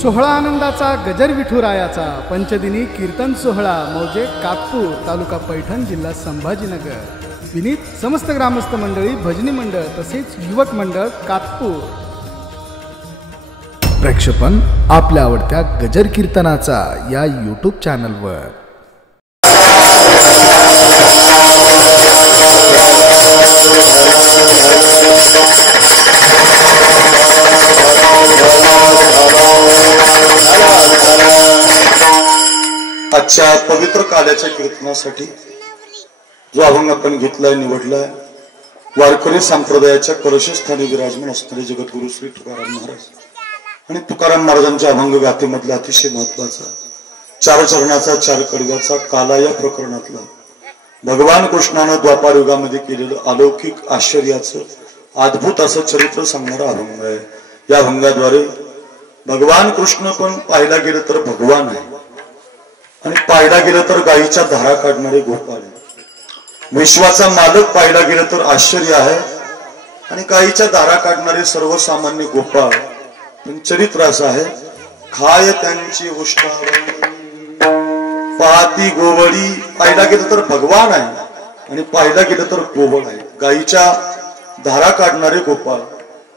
सोहळा आनंदाचा गजर विठुरायाचा पंचदिनी कीर्तन सोहळा मौजे कातपूर तालुका पैठण जिल्हा संभाजीनगर विनीत समस्त ग्रामस्थ मंडळी भजनी मंडळ तसेच युवक मंडळ कातपूर प्रक्षेपण आपल्या आवडत्या गजर कीर्तनाचा या यूट्यूब चॅनलवर। आजच्या पवित्र काल्याच्या कीर्तनासाठी जो अभंग आपण घेतलाय निवडलाय वारकरी संप्रदायाच्या कलशस्थानी विराजमान असणारे जगद्गुरु श्री तुकाराम महाराज आणि तुकाराम महाराजांच्या अभंग गाथेमधला अतिशय महत्वाचा चार चरणाचा चार कडव्याचा काला या प्रकरणातला भगवान कृष्णानं द्वापार युगामध्ये केलेलं अलौकिक आश्चर्याचं अद्भुत असं चरित्र सांगणारा अभंग आहे। या अभंगाद्वारे भगवान कृष्ण पण पाहिला गेलं तर भगवान आहे आणि पाहिला गेलं तर गायीच्या धारा काढणारे गोपाळ आहे। विश्वाचा मालक पाहिला गेलं तर आश्चर्य आहे आणि गायीच्या धारा काढणारे सर्वसामान्य गोपाळ पण चरित्र असं आहे खाय त्यांची उष्टा पाती गोवळी पाहिला गेलं तर भगवान आहे आणि पाहिला गेलं तर गोवळ आहे। गायीच्या धारा काढणारे गोपाळ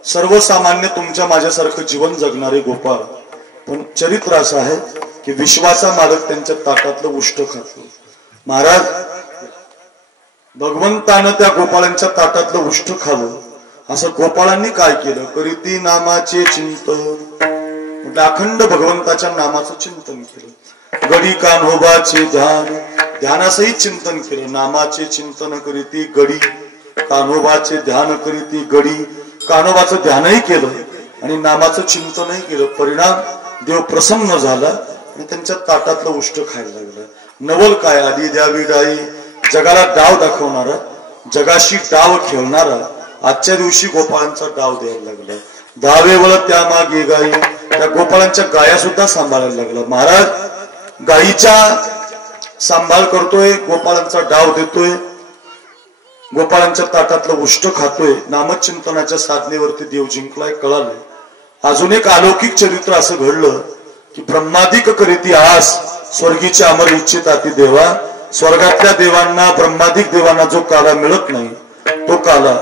सर्वसामान्य तुमच्या माझ्यासारखं जीवन जगणारे गोपाळ पण चरित्र असं आहे की विश्वाचा मालक त्यांच्या ताटातलं उष्ट खातो। महाराज भगवंतानं त्या गोपाळांच्या ताटातलं उष्ट खाल्लं असं गोपाळांनी काय केलं करीती नामाचे चिंतन अखंड भगवंताच्या नामाचं चिंतन केलं। गडी कान्होबाचे ध्यानासहित चिंतन केलं। नामाचे चिंतन करीती गडी कान्होबाचे ध्यान करीती गडी कान्होबाचं ध्यानही केलं आणि नामाचं चिंतनही केलं। परिणाम देव प्रसन्न झाला आणि त्यांच्या ताटातलं उष्ट खायला लागलं। नवल काय आली द्यावी डाई जगाला डाव दाखवणारा जगाशी डाव खेळणारा आजच्या दिवशी गोपाळांचा डाव द्यायला लागला। धावेवळ त्या मागे गाई त्या गोपाळांच्या गाया सुद्धा सांभाळायला लागला। महाराज गायीचा सांभाळ करतोय गोपाळांचा डाव देतोय गोपाळांच्या ताटातलं उष्ट खातोय। नामचिंतनाच्या साधनेवरती देव जिंकलाय कळालंय। अजून एक अलौकिक चरित्र असं घडलं की ब्रह्मादिक करीती आस स्वर्गीचे अमर इच्छित अति देवा स्वर्गातल्या देवांना ब्रह्मादिक देवांना जो काला मिळत नाही तो काला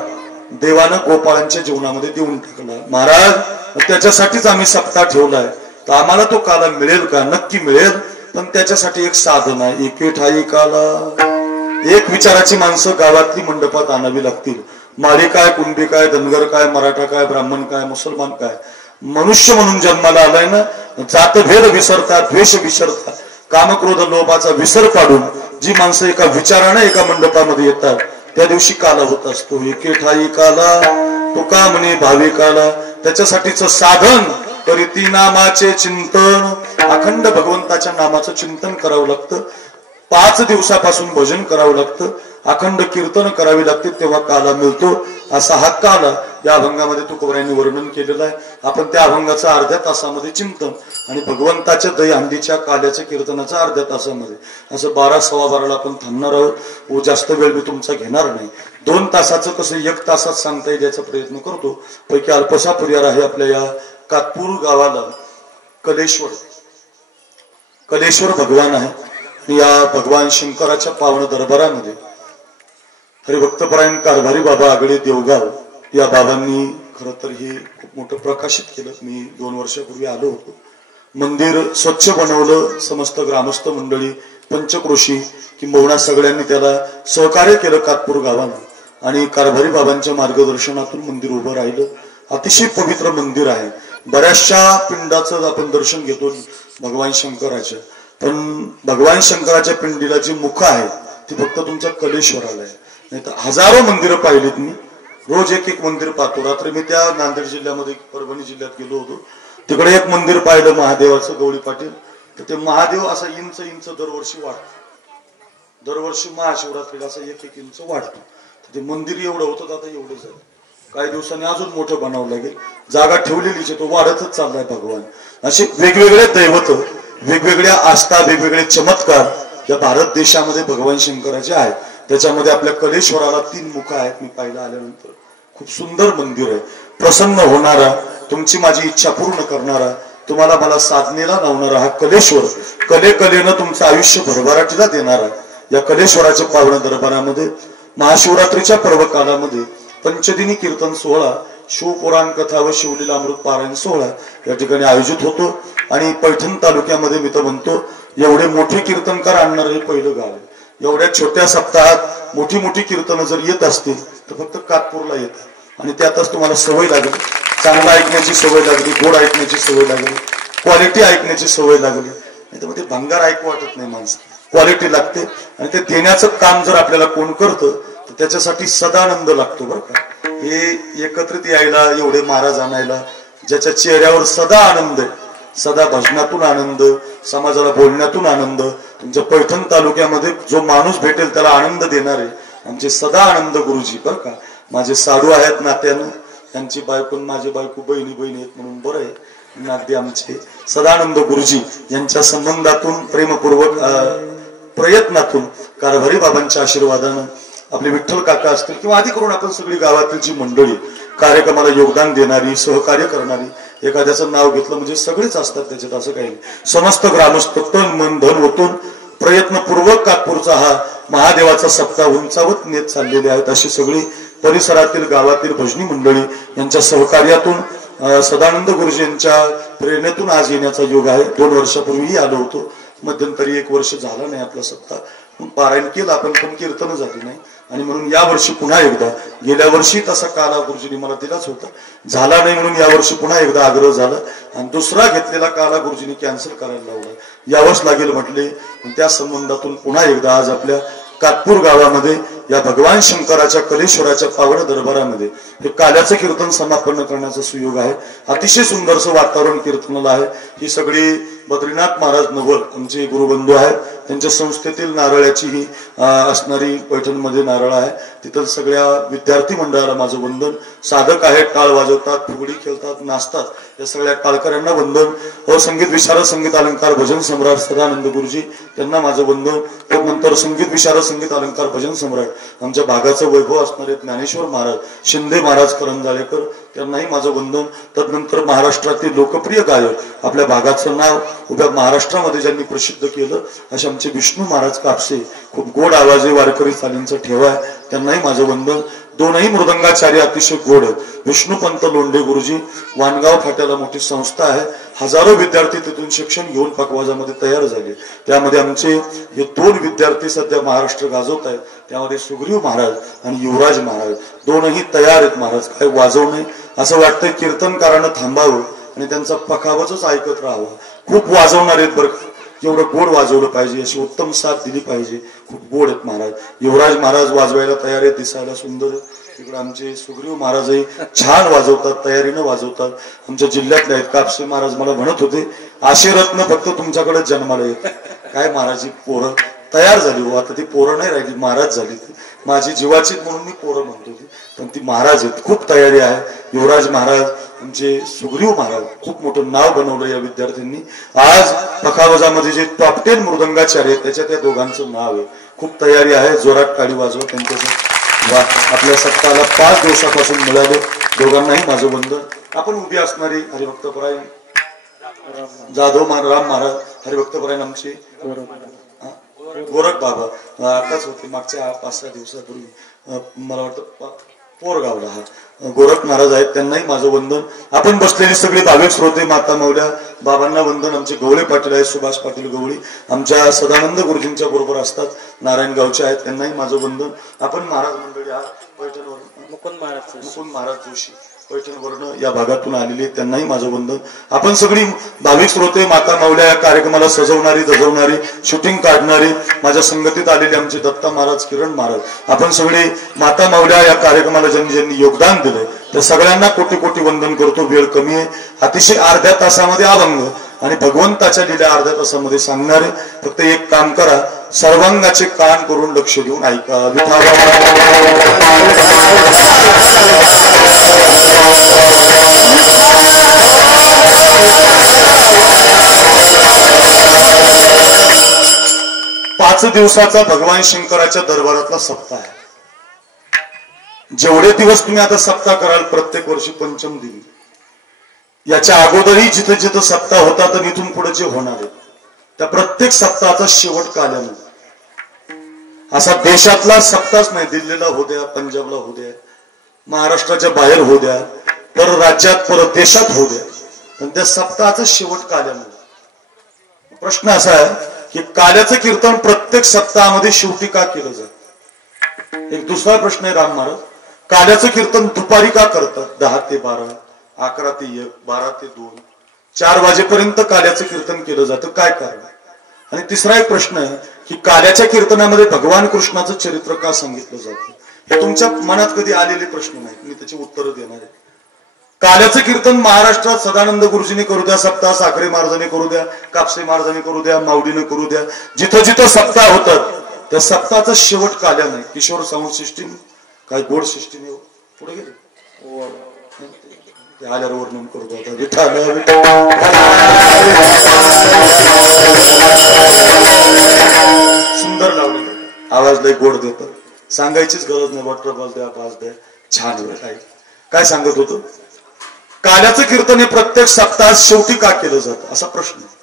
देवानं गोपाळांच्या जीवनामध्ये देऊन टाकला। महाराज त्याच्यासाठीच आम्ही सप्ताह ठेवलाय तर आम्हाला तो काला मिळेल का नक्की मिळेल पण त्याच्यासाठी एक साधन आहे। एके ठाई काला एक विचाराची माणसं गावातली मंडपात आणावी लागतील। माळी काय कुंभी काय धनगर काय मराठा काय ब्राह्मण काय मुसलमान काय मनुष्य म्हणून जन्माला आलाय ना जातभेद विसरता द्वेष विसरता कामक्रोध लोभाचा विसर पाडून जी माणसं एका विचाराने एका मंडपामध्ये येतात त्या दिवशी काला होत असतो। एके ठाई काला तुका म्हणे भावी काला त्याच्यासाठीच साधन करीती नामाचे चिंतन अखंड भगवंताच्या नामाचं चिंतन करावं लागतं। 5 दिवसापासून भजन करावं लागतं अखंड कीर्तन करावी लागते तेव्हा काला मिळतो। असा हा काला या अभंगामध्ये तुकोबारायांनी वर्णन केलेलं आहे। आपण त्या अभंगाचा अर्ध्या तासामध्ये चिंतन आणि भगवंताच्या दहीहंडीच्या काल्याच्या कीर्तनाचा अर्ध्या तासामध्ये असं 12 सव्वा 12ला आपण थांबणार आहोत व जास्त वेळ मी तुमचा घेणार नाही। 2 तासाचं कसं 1 तासात सांगता येईल याचा प्रयत्न करतो। पैकी अल्पसा परिवार आहे आपल्या या कातपूर गावाला कलेश्वर भगवान आहे। या भगवान शंकराच्या पावन दरबारामध्ये हरिभक्तपरायण कारभारी बाबा आगळे देवगाव या बाबांनी खरं तर हे खूप मोठं प्रकाशित केलं। मी 2 वर्षापूर्वी आलो होतो। मंदिर स्वच्छ बनवलं समस्त ग्रामस्थ मंडळी पंचक्रोशी किंबहुना सगळ्यांनी त्याला सहकार्य केलं कातपूर गावानं आणि कारभारी बाबांच्या मार्गदर्शनातून मंदिर उभं राहिलं। अतिशय पवित्र मंदिर आहे। बऱ्याचशा पिंडाचं आपण दर्शन घेतो भगवान शंकराच्या पण भगवान शंकराच्या पिंडीला जी मुख आहे ती फक्त तुमच्या कलेश्वराला आहे नाही तर हजारो मंदिरं पाहिलीत मी रोज एक मंदिर पाहतो। रात्री मी त्या नांदेड जिल्ह्यामध्ये परभणी जिल्ह्यात गेलो होतो तिकडे एक मंदिर पाहिलं महादेवाचं गवळी पाटील तर ते महादेव असा इंच दरवर्षी वाढतो। दरवर्षी महाशिवरात्रीला असा 1 इंच वाढतो। ते मंदिर एवढं होतं आता एवढं झालं काही दिवसांनी अजून मोठं बनावं लागेल। जागा ठेवलेलीच तो वाढतच चाललाय भगवान। असे वेगवेगळे दैवत वेगवेगळ्या आस्था वेगवेगळे चमत्कार या भारत देशामध्ये भगवान शंकराचे आहेत। त्याच्यामध्ये आपल्या कलेश्वराला 3 मुख आहेत मी पाहिलं आल्यानंतर खूप सुंदर मंदिर आहे। प्रसन्न होणारा तुमची माझी इच्छा पूर्ण करणारा तुम्हाला मला साधनेला लावणारा हा कलेश्वर, कलेनं तुमचं आयुष्य भरभराटीला देणारा या कलेश्वराच्या पावना दरबारामध्ये महाशिवरात्रीच्या पर्व कालामध्ये पंचदिनी कीर्तन सोहळा, शिवपुराण कथा व शिवलीला अमृत पारायण सोहळा या ठिकाणी आयोजित होतो. आणि पैठण तालुक्यामध्ये मी तर म्हणतो एवढे मोठे कीर्तनकार आणणारे हे पहिलं गाव आहे. एवढ्या छोट्या सप्ताहात मोठी मोठी कीर्तनं जर येत असतील तर फक्त कातपूरला येतात. आणि त्यातच तुम्हाला सवय लागली, चांगलं ऐकण्याची सवय लागली, गोड ऐकण्याची सवय लागली, क्वालिटी ऐकण्याची सवय लागली. नाही तर मग ते भंगार ऐकू वाटत नाही माणसं, क्वालिटी लागते. आणि ते देण्याचं काम जर आपल्याला कोण करतं तर त्याच्यासाठी सदानंद लागतो बरं का. हे एकत्रित यायला, एवढे महाराज आणायला, ज्याच्या चेहऱ्यावर सदा आनंद आहे, सदा भजनातून आनंद, समाजाला बोलण्यातून आनंद, तुमच्या पैठण तालुक्यामध्ये जो माणूस भेटेल त्याला आनंद देणारे आमचे सदा आनंद गुरुजी बरं का. माझे साधू आहेत नात्यानं, त्यांची बायको माझी बायको बहिणी आहेत म्हणून बरं आहे. अगदी आमचे सदानंद गुरुजी यांच्या संबंधातून प्रेमपूर्वक प्रयत्नातून कारभारी बाबांच्या आशीर्वादानं आपले विठ्ठल काका असतील किंवा आधी करून आपण सगळी गावातील जी मंडळी कार्यक्रमाला योगदान देणारी, सहकार्य करणारी, एखाद्याचं नाव घेतलं म्हणजे सगळेच असतात त्याच्यात, असं काही नाही. समस्त ग्रामस्थ तन मन धन ओतून प्रयत्नपूर्वक कातपूरचा हा महादेवाचा सप्ताह उंचावत नेत चाललेले आहेत. अशी सगळी परिसरातील गावातील भजनी मंडळी यांच्या सहकार्यातून सदानंद गुरुजी यांच्या प्रेरणेतून आज येण्याचा योग आहे. 2 वर्षापूर्वीही आलो होतो, मध्यंतरी 1 वर्ष झाला नाही आपला सप्ताह. पारायण केलं आपण पण कीर्तन झाली नाही. आणि म्हणून यावर्षी पुन्हा एकदा, गेल्या वर्षी तसा काला गुरुजींनी मला दिलाच होता, झाला नाही म्हणून यावर्षी पुन्हा एकदा आग्रह झाला. आणि दुसरा घेतलेला काला गुरुजींनी कॅन्सल करायला लावला, यावंच लागेल म्हटले. त्या संबंधातून पुन्हा एकदा आज आपल्या कातपूर गावामध्ये या भगवान शंकराच्या कलेश्वराच्या पावन दरबारामध्ये हे काल्याचं कीर्तन समापन करण्याचा सुयोग आहे. अतिशय सुंदरसं वातावरण कीर्तनाला आहे. ही सगळी बद्रीनाथ महाराज नवल आमचे गुरुबंधू आहेत, त्यांच्या संस्थेतील नारळाची ही असणारी पैठणमध्ये नारळ आहे. तिथं सगळ्या विद्यार्थी मंडळाला माझं वंदन. साधक आहेत, टाळ वाजवतात, फुगडी खेळतात, नाचतात, या सगळ्या काळकऱ्यांना वंदन. संगीत विशारद, संगीत अलंकार, भजन सम्राट सदानंद गुरुजी त्यांना माझं वंदन. त्यानंतर संगीत विशारद, संगीत अलंकार, भजन सम्राट आमच्या भागाचं वैभव असणारे ज्ञानेश्वर महाराज, शिंदे महाराज करंजाळेकर त्यांनाही माझं वंदन. तदनंतर महाराष्ट्रातील लोकप्रिय गायक, आपल्या भागाचं नाव उभ्या महाराष्ट्रामध्ये ज्यांनी प्रसिद्ध केलं असे आमचे विष्णू महाराज कापसे, खूप गोड आवाजे वारकरी चालींचा ठेवा आहे, त्यांनाही माझं वंदन. 2ही मृदंगाचार्य अतिशय गोड आहेत, विष्णुपंत लोंढे गुरुजी. वाणगाव फाट्याला मोठी संस्था आहे, हजारो विद्यार्थी तिथून शिक्षण घेऊन पकवाजामध्ये तयार झाले. त्यामध्ये आमचे हे 2 विद्यार्थी सध्या महाराष्ट्र गाजवत आहेत. त्यामध्ये सुग्रीव महाराज आणि युवराज महाराज 2ही तयार आहेत. महाराज काय वाजवू नये असं वाटतंय, कीर्तनकारानं थांबावं आणि त्यांचा पखावजच ऐकत राहावं. खूप वाजवणार आहेत बरं, जेवढं गोड वाजवलं पाहिजे, अशी उत्तम साथ दिली पाहिजे. खूप गोड आहेत महाराज. युवराज महाराज वाजवायला तयार आहेत, दिसायला सुंदर. तिकडे आमचे सुग्रीव महाराजही छान वाजवतात, तयारीनं वाजवतात. आमच्या जिल्ह्यातले आहेत. कापसे महाराज मला म्हणत होते आशीरत्न फक्त तुमच्याकडे जन्माला येत. काय महाराजी पोरं तयार झाली हो, आता ती पोरं नाही राहिली, महाराज झाली. ती माझी जीवाची म्हणून मी पोरं म्हणतो ती, पण ती महाराज आहेत. खूप तयारी आहे. युवराज महाराज, आमचे सुग्रीव महाराज, खूप मोठं नाव बनवलं या विद्यार्थ्यांनी. आज पखावजामध्ये जे टॉप 10 मृदंगाचार्य आहेत त्याच्यात या दोघांचं नाव आहे. खूप तयारी आहे, जोरात टाळी वाजवा त्यांच्यासाठी. आपल्या सप्ताहाला 5 दिवसापासून मिळाले. दोघांनाही माझं वंदन. आपण उभी असणारी हरिभक्तपरायण जाधव राम महाराज, हरिभक्तपरायण आमचे गोरख बाबा आताच होते मागच्या 5-6 दिवसापूर्वी, मला वाटतं पोरगावला. हा गोरख महाराज आहेत, त्यांनाही माझं वंदन. आपण बसलेली सगळे भाविक श्रोते, माता मौल्या बाबांना वंदन. आमचे गवळे पाटील आहेत, सुभाष पाटील गवळी आमच्या सदानंद गुरुजींच्या बरोबर असतात, नारायणगावचे आहेत, त्यांनाही माझं वंदन. आपण महाराज मंडळी आहात पैठणवर, मुकुंद महाराज जोशी पैठणवरनं या भागातून आलेले, त्यांनाही माझं वंदन. आपण सगळी भाविक श्रोते, माता मौल्या या कार्यक्रमाला सजवणारी, दजवणारी, शूटिंग काढणारी, माझ्या संगतीत आलेले आमचे दत्ता महाराज, किरण महाराज, आपण सगळे माता मौल्या या कार्यक्रमाला ज्यांनी ज्यांनी योगदान दिलंय त्या सगळ्यांना कोटी कोटी वंदन करतो. वेळ कमी आहे, अतिशय अर्ध्या तासामध्ये अभंग आणि भगवंताच्या लीला अर्ध्या तासामध्ये सांगणारे. फक्त एक काम करा, सर्वांगाचे कान करून लक्ष देऊन ऐका. पाच दिवसाचा भगवान शंकराच्या दरबारातला सप्ताह आहे. जेवढे दिवस तुम्ही आता सप्ताह कराल, प्रत्येक वर्षी पंचम दिनी याच्या अगोदरही जिथं जिथं सप्ताह होता तर इथून पुढे जे होणार आहे त्या प्रत्येक सप्ताहाचा शेवट काल्यामध्ये असा देशातला सप्ताहच नाही, दिल्लीला होऊ द्या, पंजाबला होऊ द्या, महाराष्ट्राच्या बाहेर होऊ द्या, पर राज्यात परत देशात होऊ द्या, पण त्या सप्ताहाचा शेवट काल्यामध्ये. प्रश्न असा आहे की काल्याचं कीर्तन प्रत्येक सप्ताहामध्ये शेवटी का केलं जात. एक दुसरा प्रश्न आहे राम महाराज, काल्याचं कीर्तन दुपारी का करतात 10 ते 12, 11 ते 1, 12 ते 2, 4 वाजेपर्यंत काल्याचं कीर्तन केलं जातं, काय कारण. आणि तिसरा एक प्रश्न आहे की काल्याच्या कीर्तनामध्ये भगवान कृष्णाचं चरित्र का सांगितलं जातं. हे तुमच्या मनात कधी आलेले प्रश्न नाहीत, मी त्याची उत्तरं देणार आहे. काल्याचं कीर्तन महाराष्ट्रात सदानंद गुरुजीने करू द्या, सप्ताह साखरे महाराजांनी करू द्या, कापसे महाराजांनी करू द्या, माऊलीने करू द्या, जिथं जिथं सप्ताह होतात त्या सप्ताहाचा शेवट काल्या नाही. किशोर साऊंड सिस्टीम काय गोड सिस्टीम पुढे गेले आल्यावर वर्णन करू द्या. सुंदर लावले, आवाज लय गोड देतात, सांगायचीच गरज नाही. वॉटर बॉल द्या, पास द्या, छान. काय सांगत होतो, काल्याचं कीर्तन हे प्रत्येक सप्ताहात शेवटी का केलं जातं असा प्रश्न आहे.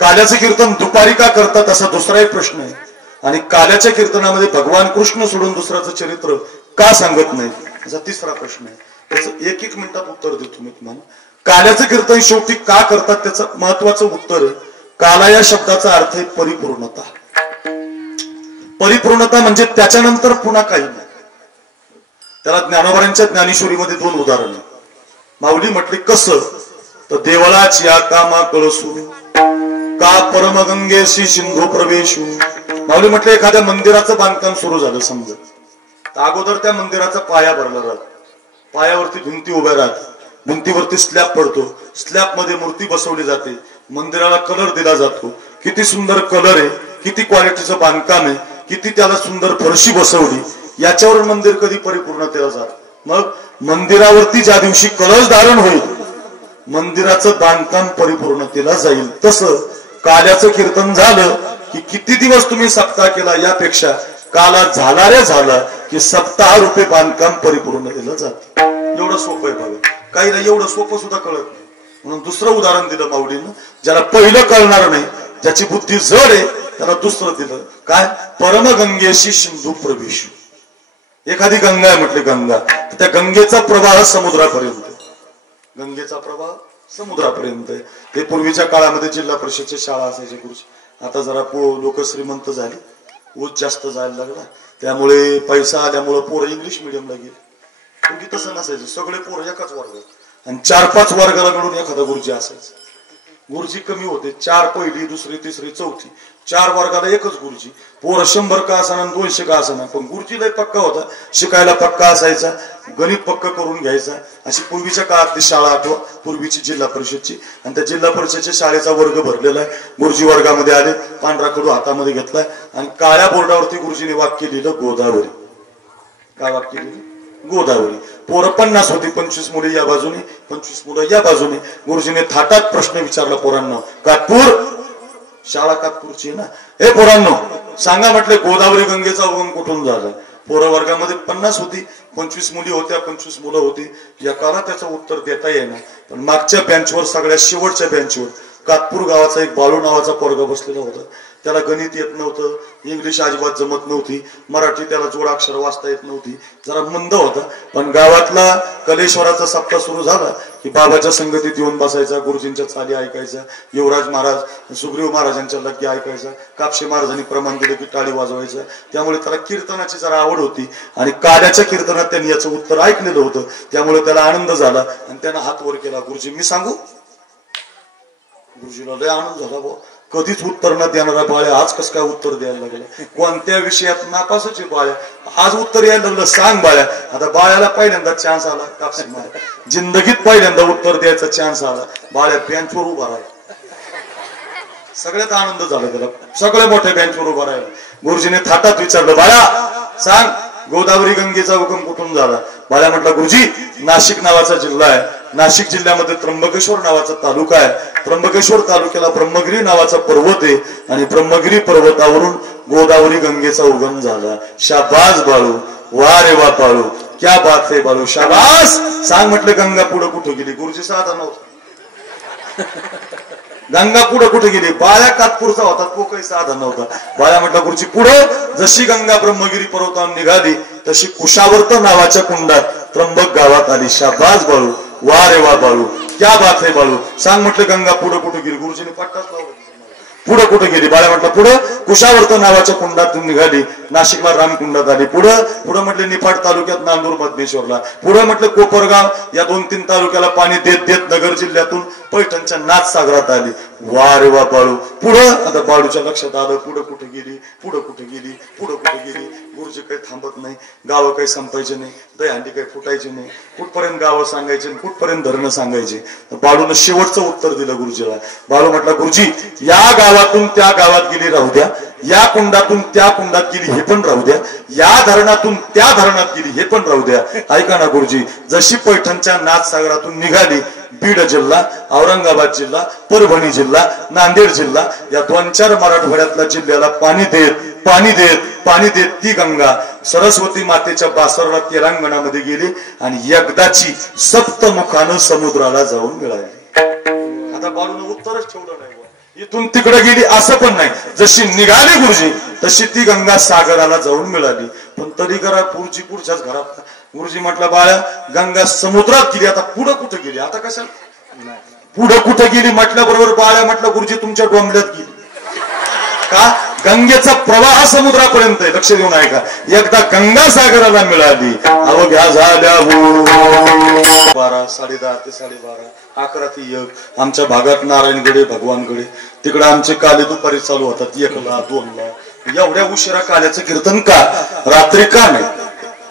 काल्याचं कीर्तन दुपारी का करतात असा दुसरा एक प्रश्न आहे. आणि काल्याच्या कीर्तनामध्ये भगवान कृष्ण सोडून दुसऱ्याचं चरित्र का सांगत नाही असा तिसरा प्रश्न आहे. त्याचं 1-1 मिनिटात उत्तर देतो मी तुम्हाला. काल्याचं कीर्तन शेवटी का करतात त्याचं महत्वाचं उत्तर आहे, काला या शब्दाचा अर्थ आहे परिपूर्णता. परिपूर्णता म्हणजे त्याच्यानंतर पुन्हा काही नाही. त्याला ज्ञानोबांच्या ज्ञानेश्वरीमध्ये 2 उदाहरण आहेत. माऊली म्हटले कसं तर देवळाच या कामा कळसू का परमगंगेशी सिंधू प्रवेशू. माऊली म्हटले एखाद्या मंदिराचं बांधकाम सुरू झालं समजा, तर अगोदर त्या मंदिराचा पाया भरला राहतो, पायावरती भिंती उभ्या राहतात, भिंतीवरती स्लॅब पडतो, स्लॅब मध्ये मूर्ती बसवली जाते, मंदिराला कलर दिला जातो. किती सुंदर कलर आहे, किती क्वालिटीचं बांधकाम आहे, किती त्याला सुंदर फरशी बसवली, याच्यावर मंदिर कधी परिपूर्णतेला जात. मग मंदिरावरती ज्या दिवशी कलश धारण होईल मंदिराचं बांधकाम परिपूर्णतेला जाईल. तसं काल्याचं कीर्तन झालं की किती दिवस तुम्ही सप्ताह केला यापेक्षा काला झाला रे झाला की सप्ताह रूपे बांधकाम परिपूर्णतेला जात. एवढं सोपं आहे बघा. काही नाही, एवढं सोपं सुद्धा कळत नाही. म्हणून दुसरं उदाहरण दिलं माऊलीनं, ज्याला पहिलं कळणार नाही, ज्याची बुद्धी जड आहे, त्याला दुसरं दिलं. काय परमगंगेशी सिंधू प्रवेश. एखादी गंगा आहे म्हटले, गंगा, त्या गंगेचा प्रवाह समुद्रापर्यंत, गंगेचा प्रवाह समुद्रापर्यंत आहे. ते पूर्वीच्या काळामध्ये जिल्हा परिषदच्या शाळा असायच्या गुरुजी. आता जरा लोक श्रीमंत झाली, ऊस जास्त जायला लागला, त्यामुळे पैसा आल्यामुळे पोरं इंग्लिश मिडियमला गेले. पूर्वी तसं नसायचं, सगळे पोरं एकाच वर्गात आणि 4-5 वर्गाला मिळून एखादा गुरुजी असायचा. गुरुजी कमी होते, 4 पहिली, दुसरी, तिसरी, चौथी, 4 वर्गाला एकच गुरुजी. पोरं 100 का असाना 200 का असाना, पण गुरुजी लय पक्का होता, शिकायला पक्का असायचा, गणित पक्का करून घ्यायचा. अशी पूर्वीच्या काळातली शाळा आठवा, पूर्वीची जिल्हा परिषदची. आणि त्या जिल्हा परिषदच्या शाळेचा वर्ग भरलेला आहे. गुरुजी वर्गामध्ये आले, पांढरा खडू हातामध्ये घेतलाय आणि काळ्या बोर्डावरती गुरुजीने वाक्य लिहिलं गोदावरी. काय वाक्य लिहिलं? गोदावरी. पोरं 50 होती, 25 मुले या बाजूने, 25 मुलं या बाजूने. गुरुजीने थाटात प्रश्न विचारला पोरांना, कातपूर शाळा कातपूरची आहे ना, हे पोरांनो सांगा म्हटले गोदावरी गंगेचा उगम कुठून झाला. पोरं वर्गामध्ये 50 होती, 25 मुली होत्या, 25 मुलं होती. या काळात त्याचं उत्तर देता येईना. पण मागच्या बेंचवर, सगळ्यात शेवटच्या बेंचवर कातपूर गावाचा एक बाळू नावाचा पोरगा बसलेला होता. त्याला गणित येत नव्हतं, इंग्लिश अजिबात जमत नव्हती, मराठी त्याला जोडाक्षर वाचता येत नव्हती, जरा मंद होता. पण गावातला कलेश्वराचा सप्ताह सुरू झाला की बाबाच्या संगतीत येऊन बसायचा, गुरुजींच्या चाली ऐकायचा, युवराज महाराज, सुग्रीव महाराजांच्या लग्गी ऐकायचा, कापसे महाराजांनी प्रमाण दिलं की टाळी वाजवायचा. त्यामुळे त्याला कीर्तनाची जरा आवड होती आणि काल्याच्या कीर्तनात त्यांनी याचं उत्तर ऐकलेलं होतं. त्यामुळे त्याला आनंद झाला आणि त्यानं हात वर केला, गुरुजी मी सांगू. गुरुजीला लय आनंद झाला, भाऊ कधीच उत्तर न देणारा बाळ्या आज कसं काय उत्तर द्यायला लागला, कोणत्या विषयात नापासच आहे बाळ्या, आज उत्तर यायला लागलं, सांग बाळ्या. आता बाळ्याला पहिल्यांदा चान्स आला, कापसे महाराज जिंदगीत पहिल्यांदा उत्तर द्यायचा चान्स आला. बाळ्या बेंचवर उभा राहिला, सगळ्यात आनंद झाला त्याला, सगळ्या मोठ्या बेंचवर उभा राहिला. गुरुजीने थाटात विचारलं, बाळा सांग गोदावरी गंगेचा हुकम कुठून झाला. बाळ्या म्हटलं, गुरुजी नाशिक नावाचा जिल्हा आहे, नाशिक जिल्ह्यामध्ये त्र्यंबकेश्वर नावाचा तालुका आहे, त्र्यंबकेश्वर तालुक्याला ब्रह्मगिरी नावाचा पर्वत आहे आणि ब्रह्मगिरी पर्वतावरून गोदावरी गंगेचा उगम झाला. शाबास बाळू, वा रे वा बाळू, क्या बात आहे बाळू, शाबास. सांग म्हटलं गंगा पुढे कुठे गेली. गुरुजी साधा नव्हता, गंगा पुढे कुठे गेली? बाळ्या कातपूरचा होता, तो काही साधा नव्हता. बाळ्या म्हटलं गुरुजी पुढे. जशी गंगा ब्रह्मगिरी पर्वतावर निघाली तशी कुशावर्त नावाच्या कुंडात त्र्यंबक गावात आली. शाबास बाळू, वा रे वा बाळू, क्या बात आहे बाळू. सांग म्हटलं गंगा पुढे कुठे गेली? गुरुजीने पट्टाच लावला. पुढे कुठे गेली? बाळ्या म्हटलं पुढे कुशावर्त नावाच्या कुंडातून निघाली, नाशिकला रामकुंडात आली. पुढे म्हटलं निफाड तालुक्यात नांदूर मधमेश्वरला. पुढे म्हटलं कोपरगाव या 2-3 तालुक्याला पाणी देत देत नगर जिल्ह्यातून पैठणच्या नाथसागरात आली. वा रे वा बाळू. पुढं आता बाळूच्या लक्षात आलं पुढे कुठे गेली, पुढे कुठे गेली, पुढे कुठे गेली. गुरुजी काही थांबत नाही, गावं काही संपायचे नाही, दहीहंडी काही फुटायची नाही. कुठपर्यंत गावं सांगायचे, कुठपर्यंत धरणं सांगायचे. बाळूनं शेवटचं उत्तर दिलं गुरुजीला. बाळू म्हटला गुरुजी या गावातून त्या गावात गेली राहू द्या, या कुंडातून त्या कुंडात गेली हे पण राहू द्या, या धरणातून त्या धरणात गेली हे पण राहू द्या. ऐका ना गुरुजी, जशी पैठणच्या नाथसागरातून निघाली बीड जिल्हा, औरंगाबाद जिल्हा, परभणी जिल्हा, नांदेड जिल्हा या 2-4 मराठवाड्यातल्या जिल्ह्याला पाणी देत ती गंगा सरस्वती मातेच्या बासरला तेलंगणामध्ये गेली आणि एकदाची सप्तमुखानं समुद्राला जाऊन मिळाली. आता बाळूनं उत्तरच ठेवलं नाही. इथून तिकडे गेली असं पण नाही, जशी निघाली गुरुजी तशी ती गंगा सागराला जाऊन मिळाली. पण तरी करा पुढची पुढच्याच घरात. गुरुजी म्हटलं बाळा गंगा समुद्रात गेली, आता पुढे कुठे गेली? आता कशाला पुढे कुठे गेली म्हटल्याबरोबर बाळा म्हटलं गुरुजी तुमच्या डोंबल्यात गेली का? गंगेचा प्रवाह समुद्रापर्यंत आहे. लक्ष देऊन ऐका. एकदा गंगा सागराला मिळाली, अवघ्या झाल्या 12, 10:30 ते 12:30, 11 ते 1. आमच्या भागात नारायणगडे, भगवानगडे तिकडे आमचे काले दुपारी चालू होतात 1ला 2ला. एवढ्या उशिरा काल्याचं कीर्तन का? रात्री का नाही?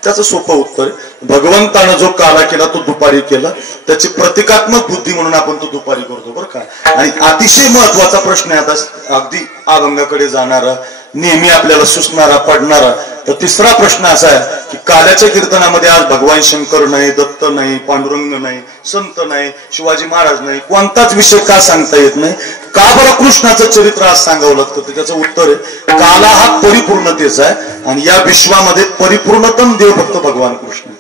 त्याचं सोपं उत्तर, भगवंतानं जो काला केला तो दुपारी केला, त्याची प्रतिकात्मक बुद्धी म्हणून आपण तो दुपारी करतो बरं का. आणि अतिशय महत्वाचा प्रश्न आहे आता अगदी अभंगाकडे जाणारा, नेहमी आपल्याला सुचणारा पडणारा. तर तिसरा प्रश्न असा आहे की काल्याच्या कीर्तनामध्ये आज भगवान शंकर नाही, दत्त नाही, पांडुरंग नाही, संत नाही, शिवाजी महाराज नाही, कोणताच विषय का सांगता येत नाही? का बरं कृष्णाचं चरित्र आज सांगावं लागतं? तर त्याचं उत्तर आहे काला हा परिपूर्णतेचा आहे आणि या विश्वामध्ये परिपूर्णतम देव फक्त भगवान कृष्ण.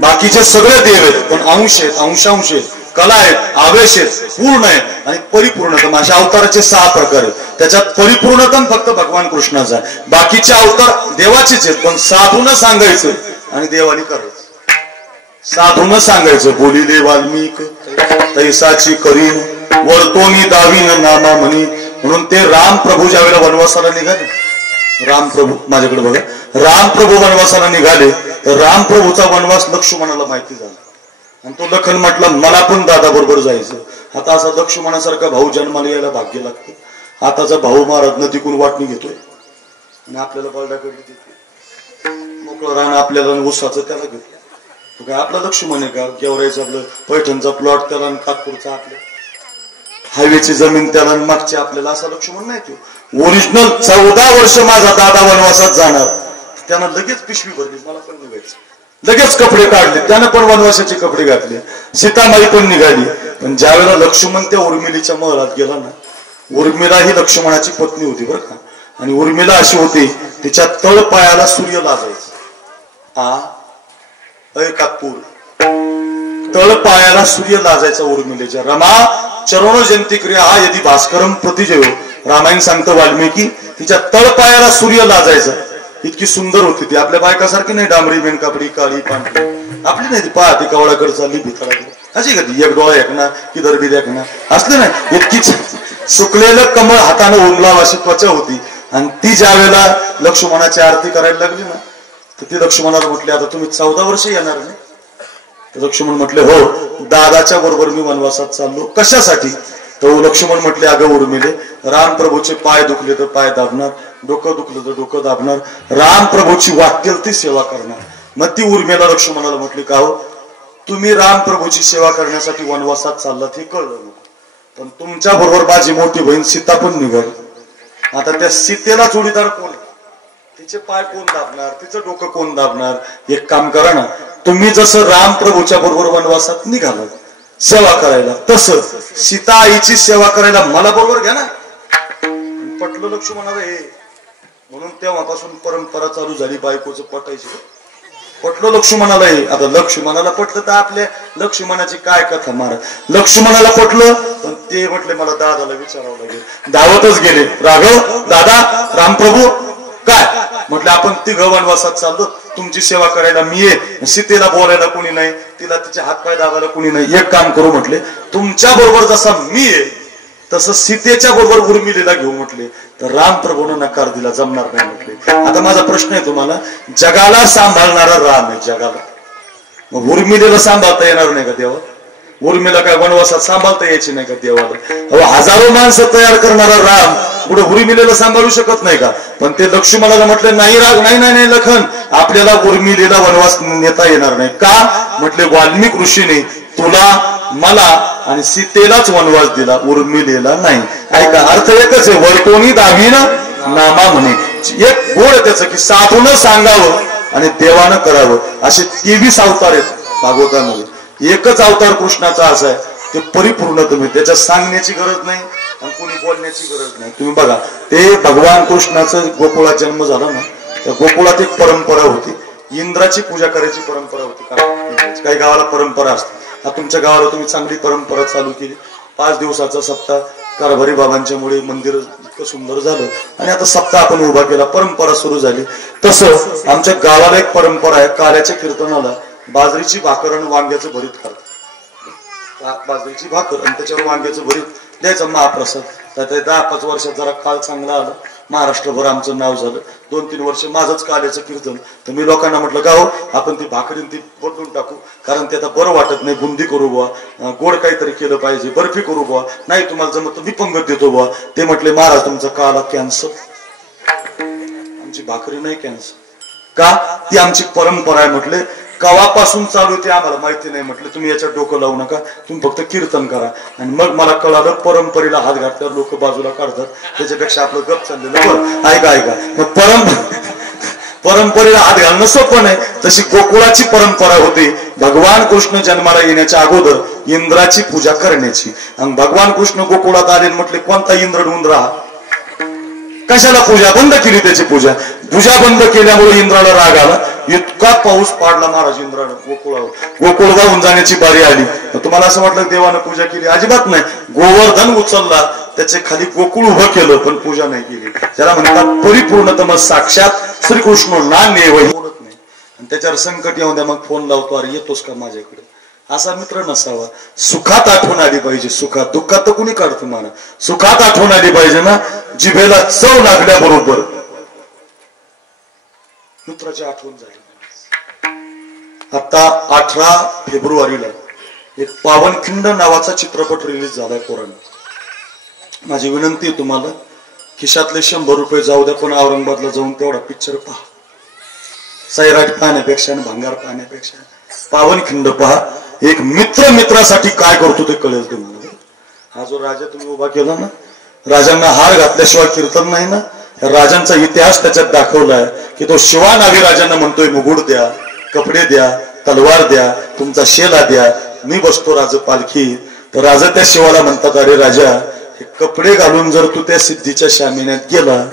बाकीचे सगळे देव आहेत पण अंश आहेत, अंशांश आहेत, कला आहेत, आवेश आहेत, पूर्ण आहेत आणि परिपूर्णतम. अशा अवताराचे 6 प्रकार आहेत. त्याच्यात परिपूर्णतम फक्त भगवान कृष्णाचा आहे. बाकीचे अवतार देवाचेच आहेत पण साधून सांगायचं आणि देवाने करायचं. साधून सांगायचं बोलिले वाल्मिक तैसाची करीन वर्तोनी दावीन नामा म्हणी. म्हणून ते राम प्रभू ज्यावेळेला वनवासाला निघाले, राम प्रभू माझ्याकडे बघा, राम प्रभू वनवासाला निघाले तर राम प्रभूचा वनवास लक्ष्मणाला माहिती झाला आणि तो लखन म्हटला मला पण दादा बरोबर जायचं. आता असा लक्ष्मणासारखा भाऊ जन्माला यायला भाग्य लागतं. आताचा भाऊ महाराज नदीकून वाटणी घेतोय आणि आपल्याला बळडाकडे देतोय. मोकळं रान आपल्याला ऊसाचं त्याला घेतो. काय आपला लक्ष्मण आहे का? गेवरायचं आपलं पैठणचा प्लॉट त्याला आणि कातपूरचा आपल्या हायवेची जमीन त्याला मागची आपल्याला, असा लक्ष्मण नाही तो. ओरिजिनल 14 वर्ष माझा दादा वनवासात जाणार, त्यानं लगेच पिशवी भरली, मला पण निघायचं. लगेच कपडे काढले, त्यानं पण वनवासाचे कपडे घातले. सीतामाई पण निघाली. पण ज्यावेळेला लक्ष्मण त्या उर्मिलीच्या महलात गेला ना, उर्मिला ही लक्ष्मणाची पत्नी होती बरं का. आणि उर्मिला अशी होती तिच्या तळ पायाला सूर्य लाजायचा. कातपूर तळ पायाला सूर्य लाजायचा उर्मिलेच्या. रमा चरण जयंती क्रिया हा यदि भास्करम प्रतिजयो. रामायण सांगतं वाल्मिकी तिच्या तळ पायाला सूर्य लाजायचा. इतकी सुंदर होती ती. आपल्या बायकासारखी नाही डांबरी मेनकापडी काळी पांढरी आपली नाही ती. पाहती कवळाकडे चालली भितळाकडे अशी कधी एक डोळा एकना किधर बी देखना असले नाही. इतकीच सुकलेलं कमळ हाताने उमलाव अशी त्वचा होती. आणि ती ज्या वेळेला लक्ष्मणाची आरती करायला लागली ना तर ती लक्ष्मणाला म्हटले आता तुम्ही 14 वर्ष येणार नाही? तर लक्ष्मण म्हटले हो, दादाच्या बरोबर मी वनवासात चाललो. कशासाठी? तर लक्ष्मण म्हटले अगं उर्मिले, राम प्रभूचे पाय दुखले तर पाय दाबणार, डोकं दुखलं तर डोकं दाबणार, राम प्रभूची वाटेल ती सेवा करणार. मग ती उर्मिला लक्ष्मणाला म्हटली का हो, तुम्ही राम प्रभूची सेवा करण्यासाठी वनवासात चाललात हे कळलं नको, पण तुमच्या बरोबर माझी मोठी बहीण सीता पण निघाली. आता त्या सीतेला जोडीदार कोण? तिचे पाय कोण दाबणार, तिचं डोकं कोण दाबणार? एक काम करा ना, तुम्ही जसं राम प्रभूच्या बरोबर वनवासात निघालात सेवा करायला, तसं सीता आईची सेवा करायला मला बरोबर घ्या ना. पटलं लक्ष्मणाला हे. म्हणून तेव्हापासून परंपरा चालू झाली बायकोचं पटायची. पटलं लक्ष्मणालाही. आता लक्ष्मणाला पटलं तर आपल्या लक्ष्मणाची काय कथा महाराज. लक्ष्मणाला पटलं पण ते म्हटले मला दादाला विचारावं लागेल. धावतच गेले. राघव दादा रामप्रभू काय म्हटलं आपण तिघ वनवासात चाललो, तुमची सेवा करायला मी आहे, सीतेला बोलायला कोणी नाही, तिला तिचे हातपाय दाबायला कोणी नाही. एक काम करू म्हटले, तुमच्या बरोबर जसा मी आहे तसं सीतेच्या बरोबर उर्मिलेला घेऊ म्हटले. तर रामप्रभूनं नकार दिला, जमणार नाही म्हटले. आता माझा प्रश्न आहे तुम्हाला, जगाला सांभाळणारा राम आहे जगाला, मग उर्मिलेला सांभाळता येणार नाही का देवा? उर्मिला काय वनवासात सांभाळता यायची नाही का देवाला? हजारो माणसं तयार करणारा राम पुढे उर्मिलेला सांभाळू शकत नाही का? पण ते लक्ष्मणाला म्हटले नाही राग नाही नाही नाही लखन, आपल्याला उर्मिलेला वनवास नेता येणार नाही. का म्हटले, वाल्मिक ऋषीने तुला मला आणि सीतेलाच वनवास दिला, उर्मिलेला नाही. ऐका, अर्थ एकच आहे, वर्तोनी दावीना नामा म्हणे. एक गोड त्याचं की साधून सांगावं आणि देवानं करावं. असे 23 अवतार आहेत भागवतामध्ये. एकच अवतार कृष्णाचा असा आहे, ते परिपूर्ण. तुम्ही त्याच्यात सांगण्याची गरज नाही आणि कोणी बोलण्याची गरज नाही. तुम्ही बघा, ते भगवान कृष्णाचं गोकुळात जन्म झाला ना, त्या गोकुळात एक परंपरा होती, इंद्राची पूजा करायची परंपरा होती. काही गावाला परंपरा असते. आता तुमच्या गावाला तुम्ही चांगली परंपरा चालू केली, 5 दिवसाचा सप्ताह कारभारी बाबांच्या मुळे मंदिर इतकं सुंदर झालं आणि आता सप्ताह आपण उभा केला, परंपरा सुरू झाली. तसं आमच्या गावाला एक परंपरा आहे, काल्याच्या कीर्तनाला बाजरीची भाकर आणि वांग्याचं भरीत करतात. बाजरीची भाकर आणि त्याच्यावर वांग्याचं भरीत द्यायचं महाप्रसाद. तर 10-5 वर्षात जरा काळ चांगला आला, महाराष्ट्रभर आमचं नाव झालं. 2-3 वर्ष माझंच काल्याचं कीर्तन. तर मी लोकांना म्हटलं का हो, आपण ती भाकरी ती बदलून टाकू, कारण ते आता बरं वाटत नाही. बुंदी करू बुवा, गोड काहीतरी केलं पाहिजे, बर्फी करू बुवा, नाही तुम्हाला जमत मी पंगत देतो बुवा. ते म्हटले महाराज तुमचा काला कॅन्सर, आमची भाकरी नाही कॅन्सर. का? ती आमची परंपरा आहे. म्हटले कवापासून चालू ते आम्हाला माहिती नाही. म्हटलं तुम्ही याच्यात डोकं लावू नका, तुम्ही फक्त कीर्तन करा. आणि मग मला कळालं परंपरेला हात घातल्यावर लोक बाजूला काढतात, त्याच्यापेक्षा आपलं गप चाललेलं बरं. ऐका, मग परंपरेला हात घालणं सोपं नाही. तशी गोकुळाची परंपरा होती, भगवान कृष्ण जन्माला येण्याच्या अगोदर इंद्राची पूजा करण्याची. आणि भगवान कृष्ण गोकुळात आले, म्हटले कोणता इंद्र उंदरा, कशाला पूजा बंद केली? त्याची पूजा बंद केल्यामुळे इंद्राला राग आला. इतका पाऊस पाडला महाराज इंद्रानं गोकुळावर. गोकुळ वाहून जाण्याची बारी आली. तुम्हाला असं वाटलं देवानं पूजा केली? अजिबात नाही. गोवर्धन उचलला, त्याचे खाली गोकुळ उभं केलं, पण पूजा नाही केली. त्याला म्हणतात परिपूर्णतम साक्षात श्रीकृष्ण नान्य बोलत नाही. आणि त्याच्यावर संकट येऊन द्या, मग फोन लावतो, अरे येतोस का माझ्याकडे? असा मित्र नसावा. सुखात आठवण आली पाहिजे, सुखात. दुःखात तर कुणी काढतो मला, सुखात आठवण आली पाहिजे ना. जिभेला चव लागल्याबरोबर मित्राची आठवण झाली. आता 18 फेब्रुवारीला एक पावनखिंड नावाचा चित्रपट रिलीज झालाय पोरांना. माझी विनंती आहे तुम्हाला, खिशातले 100 रुपये जाऊ द्या, पण औरंगाबादला जाऊन तेवढा पिक्चर पहा. सैराट पाहण्यापेक्षा आणि भंगार पाहण्यापेक्षा पावनखिंड पहा. एक मित्रासाठी काय करतो ते कळेल तुम्हाला. हा जो राजा तुम्ही उभा केला ना, राजांना हार घातल्याशिवाय कीर्तन नाही ना. राजांचा इतिहास त्याच्यात दाखवलाय की तो शिवा नावी राजांना म्हणतोय मुकुट द्या, कपडे द्या, तलवार द्या, तुमचा शेला द्या, मी बसतो राज पालखी. तर राजा त्या शिवाला म्हणतात, अरे राजा, हे कपडे घालून जर तू त्या सिद्धीच्या शामियात गेला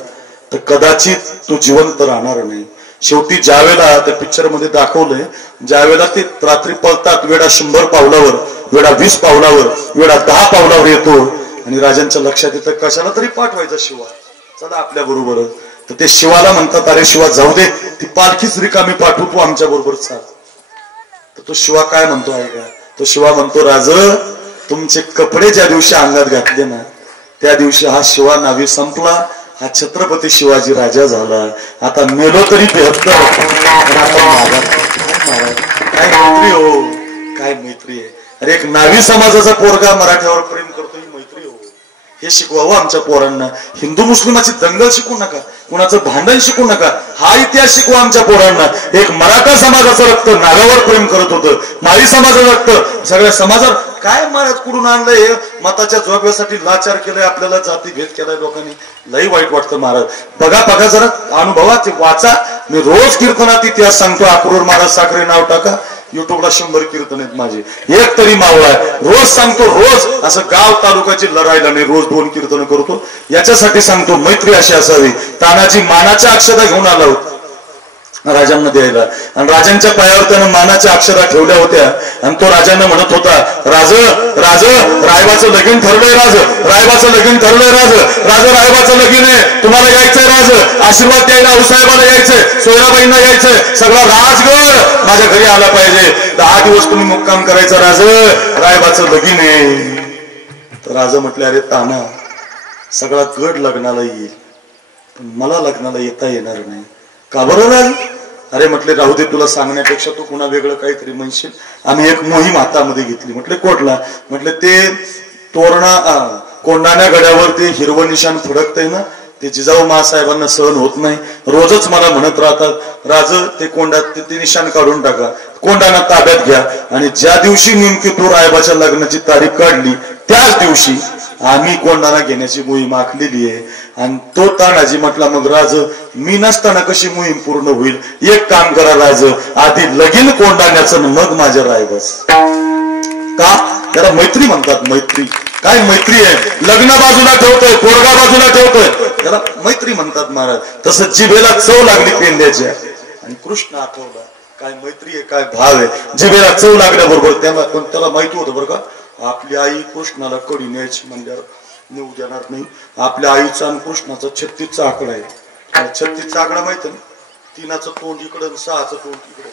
तर कदाचित तू जिवंत राहणार नाही. शेवटी ज्यावेळेला त्या पिक्चर मध्ये दाखवलंय, ज्यावेळेला ते रात्री पळतात, वेळा 100 पावलावर, वेळा 20 पावलावर, वेळा 10 पावलावर येतो आणि राजांच्या लक्षात येतं कशाला तरी पाठवायचा शिवा, चला आपल्या बरोबर. तर ते शिवाला म्हणतात, अरे शिवा जाऊ दे, ती पालखीच रिकामी पाठवू, तू आमच्या बरोबर चाल. तर तो शिवा काय म्हणतो आहे का? तो शिवा म्हणतो, राज, तुमचे कपडे ज्या दिवशी अंगात घातले ना, त्या दिवशी हा शिवा नावी संपला, हा छत्रपती शिवाजी राजा झाला. आता मेलो तरी 73. काय मैत्री हो, काय मैत्री आहे. अरे एक नावी समाजाचा पोरगा मराठ्यावर प्रेम करतो, ही मैत्री हो. हे शिकवावं आमच्या पोरांना. हिंदू मुस्लिमाची दंगल शिकू नका, कुणाचं भांडण शिकू नका, हा इतिहास शिकवा आमच्या पोरांना. एक मराठा समाजाचं रक्त नागावर प्रेम करत होतं, माळी समाजाचं रक्त सगळ्या समाजावर. काय महाराज कुठून आणलंय? मताच्या जोगव्यासाठी लाचार केलंय, आपल्याला जाती भेद केलाय लोकांनी. लई वाईट वाटतं महाराज. बघा जरा अनुभवाचे वाचा. मी रोज कीर्तनात इतिहास सांगतो. अक्रूर महाराज साखरे नाव टाका, युट्यूबला 100 कीर्तन आहेत माझे. एक तरी मावळा आहे, रोज सांगतो. रोज असं गाव तालुक्याची लढायला नाही, रोज 2 कीर्तन करतो. याच्यासाठी सांगतो, मैत्री अशी असावी. तानाजी मानाच्या अक्षता घेऊन आला होता. राजांना द्यायला. आणि राजांच्या पायावर त्यानं मानाच्या अक्षरा ठेवल्या होत्या. आणि तो राजांना म्हणत होता, राज राज रायबाचं लगीन ठरलंय, रायबाचं लगीन ठरलंय, राज रायबाचं लगीन आहे, तुम्हाला यायचंय राज, आशीर्वाद द्यायला आऊसाहेबाला यायचंय, सोयराबाईंना यायचंय, सगळा राजगड माझ्या घरी आला पाहिजे, 10 दिवस तुम्ही मुक्काम करायचं, रायबाचं लगीन आहे. तर राजा म्हटले, अरे ताना, सगळा गड लग्नाला येईल पण मला लग्नाला येता येणार नाही. का बरं राज? अरे म्हटले, राहू दे, तुला सांगण्यापेक्षा तू पुन्हा वेगळं काहीतरी म्हणशील. आम्ही एक मोहीम हातामध्ये घेतली. म्हटले, कोटला? म्हटले, ते तोरणा कोंडाण्या गड्यावर ते हिरवं निशाण फडकतंय ना, ते जिजाऊ महासाहेबांना सहन होत नाही, रोजच मला म्हणत राहतात, राज ते कोंडात ते निशाण काढून टाका, कोंडाणा ताब्यात घ्या. आणि ज्या दिवशी नेमकी तो रायबाच्या लग्नाची तारीख काढली त्याच दिवशी आम्ही कोंडाणा घेण्याची मोहीम आखलेली आहे. आणि तो तानाजी म्हटला, मग राज मी नसताना कशी मोहीम पूर्ण होईल? एक काम करा राज, आधी लगीन कोंडाण्याचं मग माझ्या रायबास. का? त्याला मैत्री म्हणतात. मैत्री काय? मैत्री आहे. लग्न बाजूला ठेवतोय, पोरगा बाजूला ठेवतोय, त्याला मैत्री म्हणतात महाराज. तसं जिभेला चव लागली पेंद्याच्या आणि कृष्ण आठवला. काय मैत्री आहे, काय भाव आहे. जिभेला चव लागल्याबरोबर त्याला माहिती होतं बरं का, आपली आई कृष्णाला कडी न्यायची म्हणजे नेऊ देणार नाही. आपल्या आईचा आणि कृष्णाचा 36चा आकडा आहे. 36चा आकडा माहिती ना, 3चं तोंड इकडं 6चं तोंड इकडे.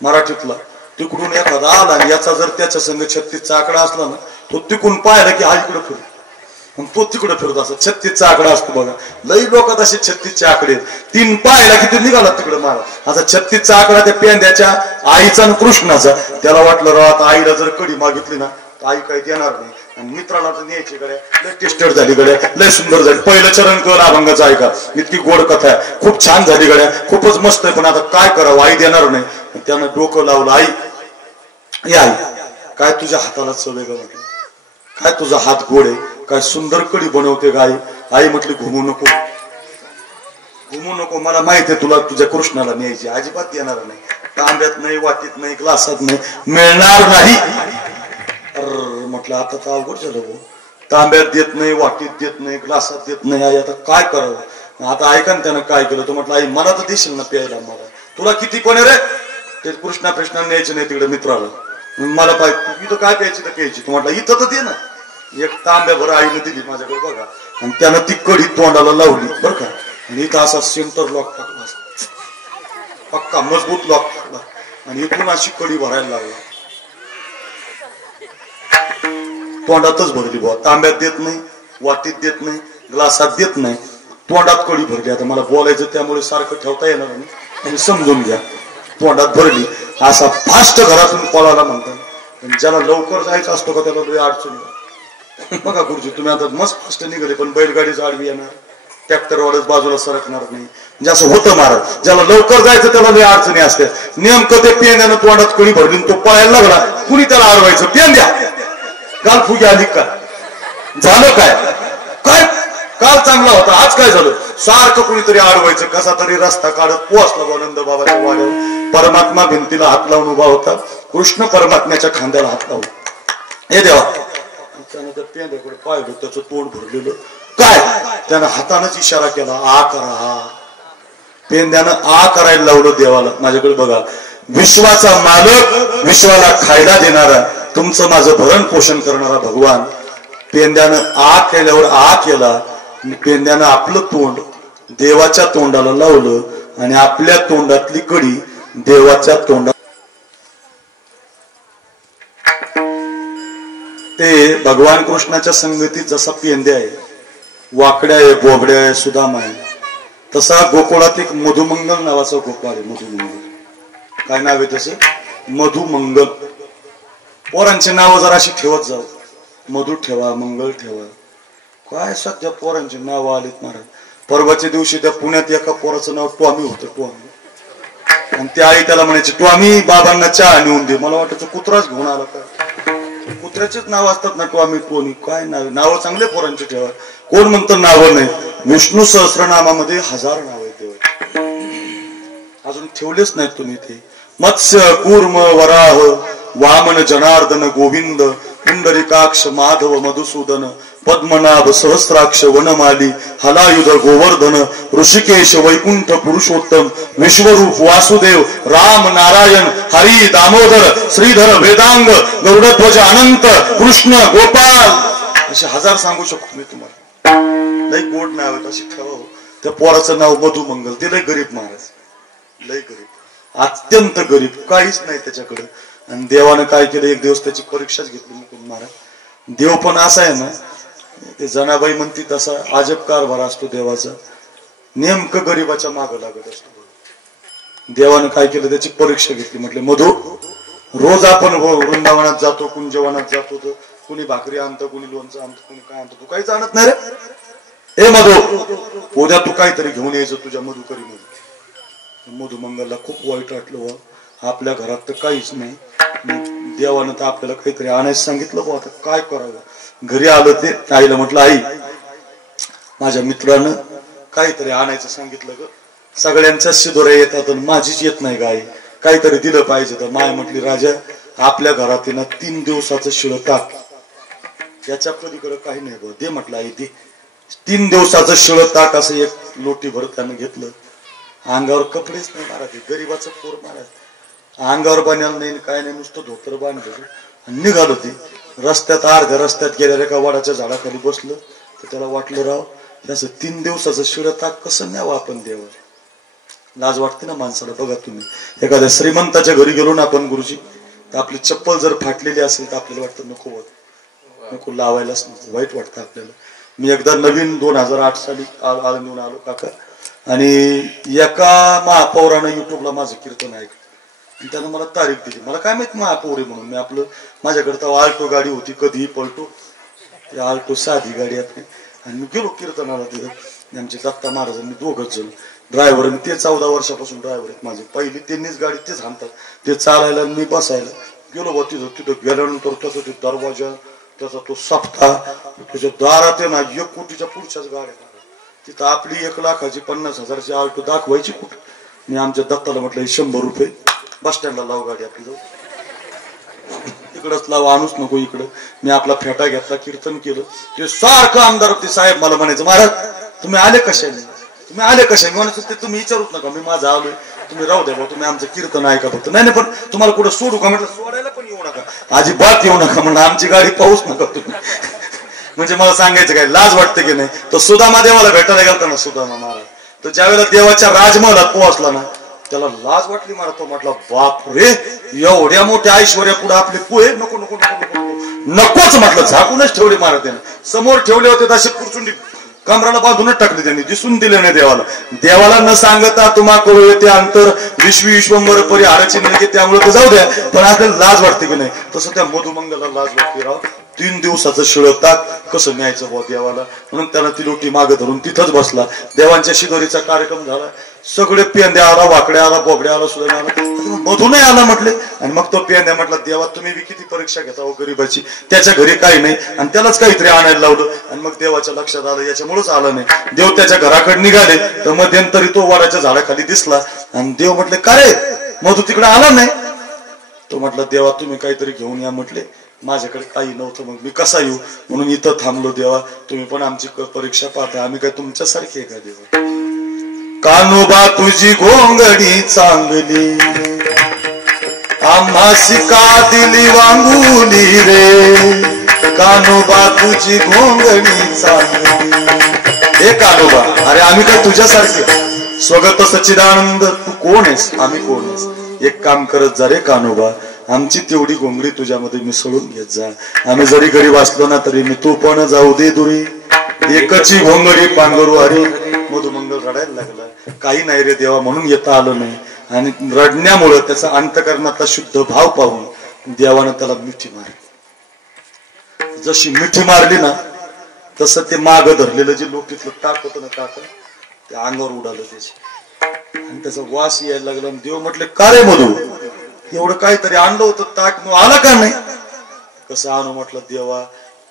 मराठीतला तिकडून एखादा आला आणि याचा जर त्याच्या संग 36चा आकडा असला ना, तो तिकडून पाहिला की हा इकडे फिरतो, तो तिकडे फिरत असतो. 36चा आकडा असतो बघा. लई लोकात असे 36चे आकडे. 3 पाहिला की ते निघाला तिकडे मारा. आता 36चा आकडा त्या पेंद्याच्या आईचा आणि कृष्णाचा. त्याला वाटलं, राव आता आईला जर कडी मागितली ना तर आई काही देणार नाही, आणि मित्राला तर न्यायची गड्या, लय टेस्टेड झाली गड्या, लय सुंदर झाली. पहिलं चरण कर अभंगाचा ऐका, इतकी गोड कथा आहे, खूप छान झाली गड्या, खूपच मस्त आहे, पण आता काय करावं, आई देणार नाही. त्यानं डोकं लावलं, आई काय तुझ्या हाताला चव आहे का? म्हटलं, काय तुझा हात गोड आहे, काय सुंदर कडी बनवते गाई. आई म्हटली, घुमू नको, मला माहिती आहे तुला तुझ्या कृष्णाला न्यायची, अजिबात देणार नाही. तांब्यात नाही, वाटीत नाही, ग्लासात नाही, मिळणार नाही. म्हटलं, आता तर अवघड झालं भाऊ, तांब्यात देत नाही, वाटीत देत नाही, ग्लासात देत नाही, आई आता काय करावं? आता ऐका ना त्यानं काय केलं. तो म्हटलं, आई मला तर देशील ना प्यायला, मला तुला किती कोण रे, ते कृष्णा न्यायचं नाही तिकडे मित्राला, मला पाहिजे, इथं काय प्यायची तर प्यायची. तू म्हटलं, इथं तर दे ना. एक तांब्याभर आईने दिली माझ्याकडे बघा, आणि त्यानं ती कडी तोंडाला लावली बरं का, आणि इथं असा सेंटर लॉक टाकला, पक्का मजबूत लॉक टाकला, आणि इथून अशी कडी भरायला लागला. तोंडातच भरली बुवा. तांब्यात देत नाही, वाटीत देत नाही, ग्लासात देत नाही, तोंडात कडी भरली. आता मला बोलायचं त्यामुळे सारखं ठेवता येणार नाही, आणि समजून घ्या. तोंडात भरली, असा फास्ट घरातून पळाला म्हणतात. ज्याला लवकर जायचं असतो का त्याला लय अडचणी. बघा गुरुजी, तुम्ही आता मस्त फास्ट निघाले, पण बैलगाडी आडवी येणार, ट्रॅक्टरवरच बाजूला सरकणार नाही, म्हणजे असं होतं महाराज. ज्याला लवकर जायचं त्याला लय अडचणी असते. नेमकं ते पेंद्यानं तोंडात कडी भरली, तो पळायला लागला, कुणी त्याला अडवायचं, पेंद्या काल फुगी आली का, झालं काय, काल चांगला होता, आज काय झालं, सारखं कुणीतरी अडवायचं. कसा तरी रस्ता काढत पोहोचला नंद बाबाच्या वाड्यावर. परमात्मा भिंतीला हात लावून उभा होता, कृष्ण परमात्म्याच्या खांद्याला हात लावून, हे देवा. त्यानंतर पेंद्याकडे पाहिलं, त्याचं तोंड भरलेलं. काय? त्यानं हातानंच इशारा केला, आ करा. पेंद्यानं आ करायला लावलं देवाला. माझ्याकडे बघा, विश्वाचा मालक, विश्वाला खायला देणारा, तुमचं माझं भरण पोषण करणारा भगवान. पेंद्यानं आ केल्यावर आ केला, पेंद्यानं आपलं तोंड देवाच्या तोंडाला लावलं, आणि आपल्या तोंडातली कडी देवाच्या तोंडात. ते भगवान कृष्णाच्या संगतीत जसा पेंद्या आहे, वाकड्या आहे, बोबड्या आहे, सुदामा आहे, तसा गोकुळात एक मधुमंगल नावाचा गोपाळ आहे. मधुमंगल काय नाव आहे त्याचे? मधुमंगल. पोरांची नावं जरा अशी ठेवत जाऊ, मधु ठेवा, मंगल ठेवा. काय सध्या पोरांची नावं आलीत महाराज. परवाच्या दिवशी त्या पुण्यात एका पोराचं नाव टॉमी होतं, टॉमी. आणि त्या आई त्याला म्हणायची, टॉमी बाबांना चहा नेऊन दे. मला वाटायचं कुत्राच घेऊन आला का. कुत्र्याचेच नाव असतात ना, टॉमी, टोनी. काय नाव, नावं चांगले पोरांची ठेवा. कोण म्हणतं नावं नाही? विष्णू सहस्रनामामध्ये 1000 नाव आहेत देवाची, अजून ठेवलेच नाहीत तुम्ही. ते मत्स्य, कूर्म, वराह, वामन, जनार्दन, गोविंद, पुंडरीकाक्ष, माधव, मधुसूदन, पद्मनाभ सहस्राक्ष वनमाली हलायुध गोवर्धन ऋषिकेश वैकुंठ पुरुषोत्तम विश्वरूप वासुदेव राम नारायण हरी दामोदर श्रीधर वेदांग गरुडध्वज अनंत कृष्ण गोपाल असे हजार सांगू शकतो मी तुम्हाला. लय गोड नाव आहेत अशी ठेवा. त्या पोराचं नाव मधुमंगल. ते लय गरीब महाराज, लय गरीब, अत्यंत गरीब, काहीच नाही त्याच्याकडे. आणि देवानं काय केलं, एक दिवस त्याची परीक्षाच घेतली मुकुंद महाराज. देव पण असा आहे ना, ते जनाबाई म्हणती तसा अजब कारभार असतो देवाचा. नेमकं गरीबाच्या मागं लागत असतो. देवानं काय केलं, त्याची परीक्षा घेतली. म्हटले मधु, रोज आपण वृंदावनात जातो, कुंजवनात जातो, तर कुणी भाकरी आणतं, कुणी लोणचं आणतं, कुणी काय आणतं, तू काहीच आणत नाही रे. ए मधु, उद्या तू काहीतरी घेऊन यायचं तुझ्या मधुकरी मध्ये. मधुमंगलला खूप वाईट वाटलं. आपल्या घरात तर काहीच नाही, देवानं तर आपल्याला काहीतरी आणायचं सांगितलं. आता काय करावं. घरी आलं ते आईला म्हटलं, आई माझ्या मित्रानं काहीतरी आणायचं सांगितलं ग. सगळ्यांच्या शिदोऱ्या येतात माझीच येत नाही ग आई, काहीतरी दिलं पाहिजे. तर माय म्हटली, राजा आपल्या घरात ना 3 दिवसाचं शिळ टाक, याच्या पलीकडे काही नाही बघ. दे म्हटलं आई दे. 3 दिवसाचं शिळ टाक असं एक लोटी भर त्यानं घेतलं. अंगावर कपडेच नाही महाराज, गरीबाचं पोर महाराज. अंगावर बांधायला नाही काय नाही, नुसतं धोतर बांधलं निघाल होती. रस्त्यात अर्ध्या रस्त्यात गेल्या एका वडाच्या झाडाखाली बसलं. तर त्याला वाटलं, राव त्याचं 3 दिवसाचं शिळ ताक कसं न्यावं आपण देवा. लाज वाटते ना माणसाला. बघा तुम्ही, एखाद्या श्रीमंताच्या घरी गेलो ना आपण गुरुजी, तर आपली चप्पल जर फाटलेली असेल तर आपल्याला वाटतं नको लावायलाच नको, वाईट वाटतं आपल्याला. मी एकदा नवीन 2008 साली आळंदीहून आलो काका, आणि एका महापौरानं युट्यूबला माझं कीर्तन ऐकलं. आणि त्यानं मला तारीख दिली. मला काय माहित महापौर आहे म्हणून. मी आपलं माझ्याकडे तर आल्टो गाडी होती, कधीही पलटो, ती आल्टो साधी गाडी आपली. आणि मी गेलो कीर्तनाला तिथं. आमचे दत्ता महाराजांनी दोघंच जण ड्रायव्हर, आणि ते 14 वर्षापासून ड्रायव्हर आहेत माझे. पहिली त्यांनीच गाडी तेच हाणतात, ते चालायला आणि मी बसायला. गेलो बा तिथं गेल्यानंतर त्याचा ते दरवाजा, त्याचा तो सप्ता, त्याच्या दारात आहे ना 1 कोटीच्या पुढच्याच गाड्या. तिथं आपली 1 लाखाची 50,000ची आल्टो दाखवायची कुठं. मी आमच्या दत्ताला म्हटलं, 100 रुपये बस स्टँडला लाव गाडी आपली, जाऊ इकडंच लाव, आणूच नको इकडं. मी आपला फेटा घेतला, कीर्तन केलं. ते सारखं आमदार होते साहेब मला म्हणायचं, महाराज तुम्ही आले कशाने, तुम्ही आले कशाने. म्हणायचं ते तुम्ही विचारूच नका, मी माझा आलोय, तुम्ही राहू द्या, तुम्ही आमचं कीर्तन ऐका फक्त. नाही पण तुम्हाला कुठं सोडू का. म्हटलं सोडायला पण येऊ नका, अजिबात येऊ नका. म्हणलं आमची गाडी पाहूच नका तुम्ही. म्हणजे मला सांगायचं काय, लाज वाटते की नाही. तो सुदामा देवाला भेटायला गेलता ना, सुदामा महाराज, तर ज्यावेळेला देवाच्या राजमहालात पोहोचला ना, त्याला लाज वाटली मला. तो म्हटला, बाप रे, एवढ्या मोठ्या ऐश्वर्या पुढे आपले पोहे नको नको नको नकोच म्हटलं. झाकूनच ठेवले महाराज त्याने. समोर ठेवले होते तसे पुरचुंडी कमराला बांधूनच टाकले त्यांनी, दिसून दिले नाही देवाला. देवाला न सांगता तुम्हा करू येते अंतर विश्वंभर परी हाराची नाही, त्यामुळे तर जाऊ द्या, पण आपल्याला लाज वाटते की नाही. तसं त्या मधुमंगला लाज वाटते. राव 3 दिवसाचं शिळ ताक कसं न्यायचं बुवा देवाला. म्हणून त्याला ती लोटी मागे धरून तिथंच बसला. देवांच्या शिदोरीचा कार्यक्रम झाला. सगळे पेंद्या आला, वाकड्या आला, बोबड्या आला, सुद्धा आला, मधू नाही आला म्हटले. आणि मग तो पेंद्या म्हटला, देवा तुम्ही बी किती परीक्षा घेता हो गरीबाची. त्याच्या घरी काही नाही आणि त्यालाच काहीतरी आणायला लावलं. आणि मग देवाच्या लक्षात आलं याच्यामुळेच आलं नाही. देव त्याच्या घराकडे निघाले तर मध्यंतरी तो वडाच्या झाडाखाली दिसला. आणि देव म्हटले, का रे मधू तिकडे आला नाही. तो म्हटला, देवा तुम्ही काहीतरी घेऊन या म्हटले, माझ्याकडे काही नव्हतं, मग मी कसा येऊ, म्हणून इथं थांबलो. देवा तुम्ही पण आमची परीक्षा पाहता, आम्ही काय तुमच्यासारखे का देवा. कानोबा तुझी घोंगडी चांगली, आम्हासी का दिली वांगुली रे. कानोबा तुझी घोंगडी चांगली. हे कानोबा, अरे आम्ही काय तुझ्यासारखे. स्वगत सच्चिदानंद, तू कोण आहेस, आम्ही कोण आहेस. एक काम करत जा रे कानोबा, आमची तेवढी घोंगडी तुझ्यामध्ये मिसळून घेत जा. आम्ही जरी गरीब असलो ना तरी मी तू पण जाऊ दे दुरी. एकची घोंगडी पांघरू हरी. मधुमंगल रडायला लागला. काही नाही रे देवा म्हणून येता आलं नाही. आणि रडण्यामुळे त्याचा अंतकरणातला शुद्ध भाव पाहून देवानं त्याला मिठी मारली. जशी मिठी मारली ना, तसं ते माग धरलेलं जे लोटीतलं ताक होतं ना, ताक ते अंगावर उडालं त्याची. आणि त्याचा वास यायला लागला. देव म्हटले, का रे मधू, एवढं काहीतरी आणलं होतं ताक, आला का नाही. कसं आणू म्हटलं, देवा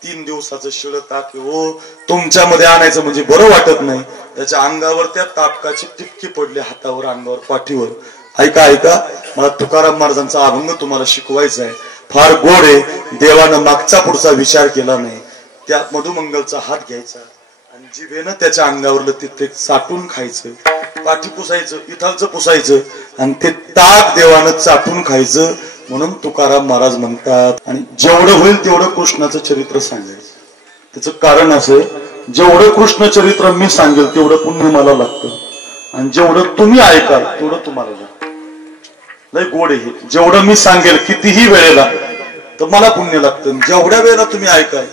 3 दिवसाचं शिळ ताक हो तुमच्यामध्ये आणायचं म्हणजे बरं वाटत नाही. त्याच्या अंगावर त्या तापकाची टिपकी पडली, हातावर, अंगावर, पाठीवर. ऐका ऐका, मला तुकाराम महाराजांचा अभंग तुम्हाला शिकवायचा आहे, फार गोड आहे. देवानं मागचा पुढचा विचार केला नाही. त्या मधुमंगलचा हात घ्यायचा आणि जिभेनं त्याच्या अंगावरलं ते चाटून खायचं, पाठी पुसायचं, इथालचं पुसायचं आणि ते ताक देवानं चाटून खायचं. म्हणून तुकाराम महाराज म्हणतात, आणि जेवढं होईल तेवढं कृष्णाचं चरित्र सांगायचं. त्याचं कारण असं, जेवढं कृष्ण चरित्र मी सांगेल तेवढं पुण्य मला लागतं, आणि जेवढं तुम्ही ऐकाल तेवढं तुम्हाला लागतं. लय गोड आहे. जेवढं मी सांगेल कितीही वेळेला तर मला पुण्य लागतं, जेवढ्या वेळेला तुम्ही ऐकाल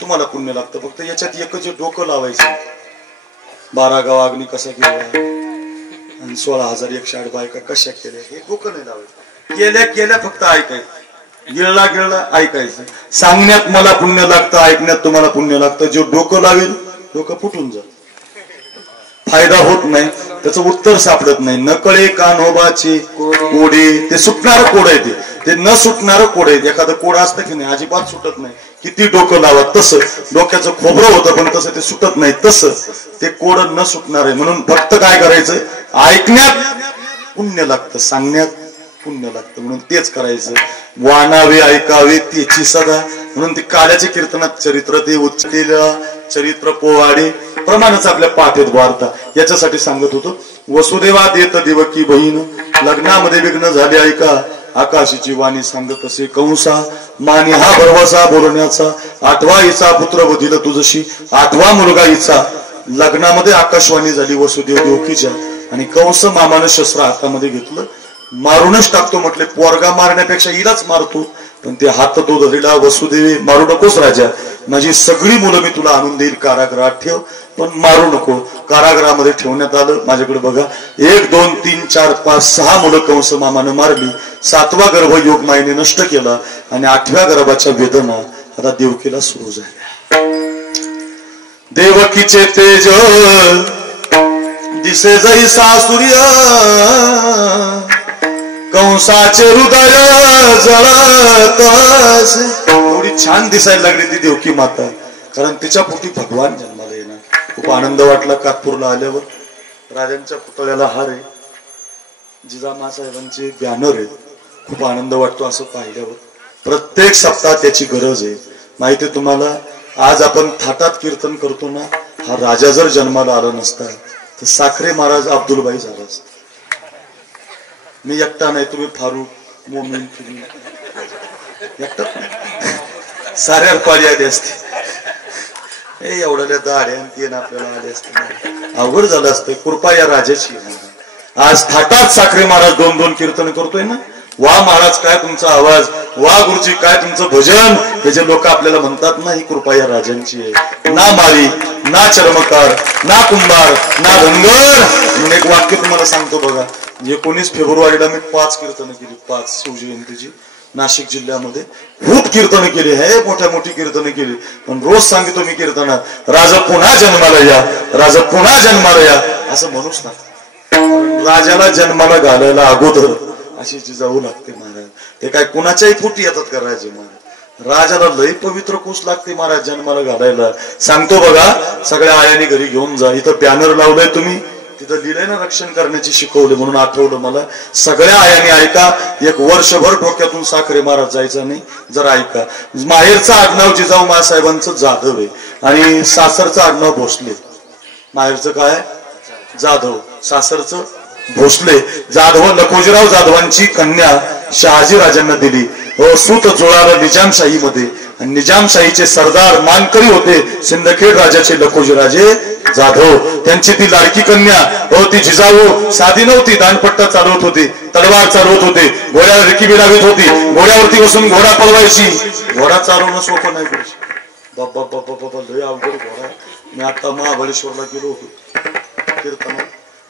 तुम्हाला पुण्य लागतं. फक्त याच्यात एकच डोकं लावायचं, 12 गाव अग्नी कसा केला आणि 16,108 बायका कशा केल्या, हे डोकं नाही लावायचं. केल्या फक्त ऐकायचं, गिळला ऐकायचं. सांगण्यात मला पुण्य लागतं, ऐकण्यात तुम्हाला पुण्य लागतं. जो डोकं लावेल डोकं फुटून जात, फायदा होत नाही, त्याचं उत्तर सापडत नाही. नकळे कान्होबाचे कोडे, ते सुटणारं कोड आहे, ते न सुटणारं कोड आहे. एखादं कोड असतं की नाही अजिबात सुटत नाही, किती डोकं लावा. तसं डोक्याचं खोबरं होतं पण तसं ते सुटत नाही, तसं ते कोड न सुटणार आहे. म्हणून फक्त काय करायचं, ऐकण्यात पुण्य लागतं, सांगण्यात पुण्य लागतं. म्हणून तेच करायचं. वाणावे ऐकावे त्याची सदा, म्हणून ते काल्याचे कीर्तनात चरित्र, ते उच्चलेलं चरित्र पोवाडे प्रमाणच आपल्या पाठेत वार्ता. याच्यासाठी सांगत होतो. वसुदेवा देत देवकी बहीण, लग्नामध्ये विघ्न झाले ऐका, आकाशाची वाणी सांगत असे कंसा. मानी हा भरवसा बोलण्याचा, 8वा हिचा पुत्र वधिल तुझशी, 8वा मुलगा हिचा. लग्नामध्ये आकाशवाणी झाली वसुदेव देवकीच्या, आणि कंस मामानं शस्त्र हातामध्ये घेतलं, मारूनच टाकतो म्हटले. पोरगा मारण्यापेक्षा हिलाच मारतो, पण ते हात तो धरला. वसुदेवी मारू नकोस राजा, माझी सगळी मुलं मी तुला आणून देईल, कारागृहात ठेव, पण मारू नको. कारागृहामध्ये ठेवण्यात आलं. माझ्याकडे बघा, 1 2 3 4 5 6 मुलं कंस मामानं मारली. 7वा गर्भ योग मायेने नष्ट केला, आणि 8व्या गर्भाच्या वेदना आता देवकीला सुरू झाल्या. देवकीचे तेज दिसे जैसा सूर्य, कंसाचे हृदय जळत. एवढी छान दिसायला लागली ती देवकी माता, कारण तिच्या पोटी भगवान जन्माला येणार. खूप आनंद वाटला कातपूरला आल्यावर. राजांच्या पुतळ्याला हार आहे, जिजामा साहेबांचे बॅनर आहे. खूप आनंद वाटतो असं पाहिल्यावर. प्रत्येक सप्ताह त्याची गरज आहे. माहिती आहे तुम्हाला, आज आपण थाटात कीर्तन करतो ना, हा राजा जर जन्माला आला नसता तर साखरे महाराज अब्दुलबाई झाला असता. मी एकटा नाही, तुम्ही फारूक मोमीन एकटा साऱ्या पाळी आली असते. एवढ्या दाड्या ते आपल्याला आले असते, अवघड झालं असतं. कृपा या राजाची. आज थाटात साखरे महाराज 2-2 कीर्तन करतोय ना. वा महाराज काय तुमचा आवाज, वा गुरुजी काय तुमचं भजन, हे जे लोक आपल्याला म्हणतात ना, ही कृपा या राजांची आहे. ना माळी, ना चर्मकार, ना कुंभार, ना धनगर. म्हणून एक वाक्य तुम्हाला सांगतो बघा. 19 फेब्रुवारीला मी 5 कीर्तन केली, 5 शिवजयंतीची नाशिक जिल्ह्यामध्ये. खूप कीर्तन केली, हे मोठी कीर्तन केली. पण रोज सांगतो मी कीर्तनात, राजा पुन्हा जन्माला या, राजा पुन्हा जन्माला या, असं म्हणूच ना. राजाला जन्माला घालायला अगोदर अशी जिजाऊ लागते महाराज. ते काय कुणाच्याही पोटी येतात का राजे महाराज? राजाला लय पवित्र कुस लागते महाराज जन्माला घालायला. सांगतो बघा, सगळ्या आयाने घरी घेऊन जा. इथं बॅनर लावलंय तुम्ही, तिथं लिहिलंय ना रक्षण करण्याची शिकवले, म्हणून आठवलं मला. सगळ्या आयाने ऐका, 1 वर्षभर डोक्यातून साखरे महाराज जायचा नाही. जरा ऐका. माहेरचं आडनाव जिजाऊ मासाहेबांचं जाधव आहे, आणि सासरचं आडनाव भोसले. माहेरचं काय जाधव, सासरचं भोसले. जाधव लखोजीराव जाधवांची कन्या शहाजी राजांना दिली. सूत जुळालं निजामशाहीमध्ये, आणि निजामशाहीचे सरदार मानकरी होते सिंदखेड राजाचे लखोजीराजे जाधव. त्यांची ती लाडकी कन्या ती जिजाऊ साधी नव्हती, दानपट्टा चालवत होती, तलवार चालवत होते, घोड्यावर रिकीबी लावित होती, घोड्यावरती बसून घोडा पळवायची. घोडा चालवणं सोपं नाही गुरुजी, बाबा बाबा बाबा लय अवघड घोडा. मी आता महाबळेश्वरला गेलो होतो कीर्तन,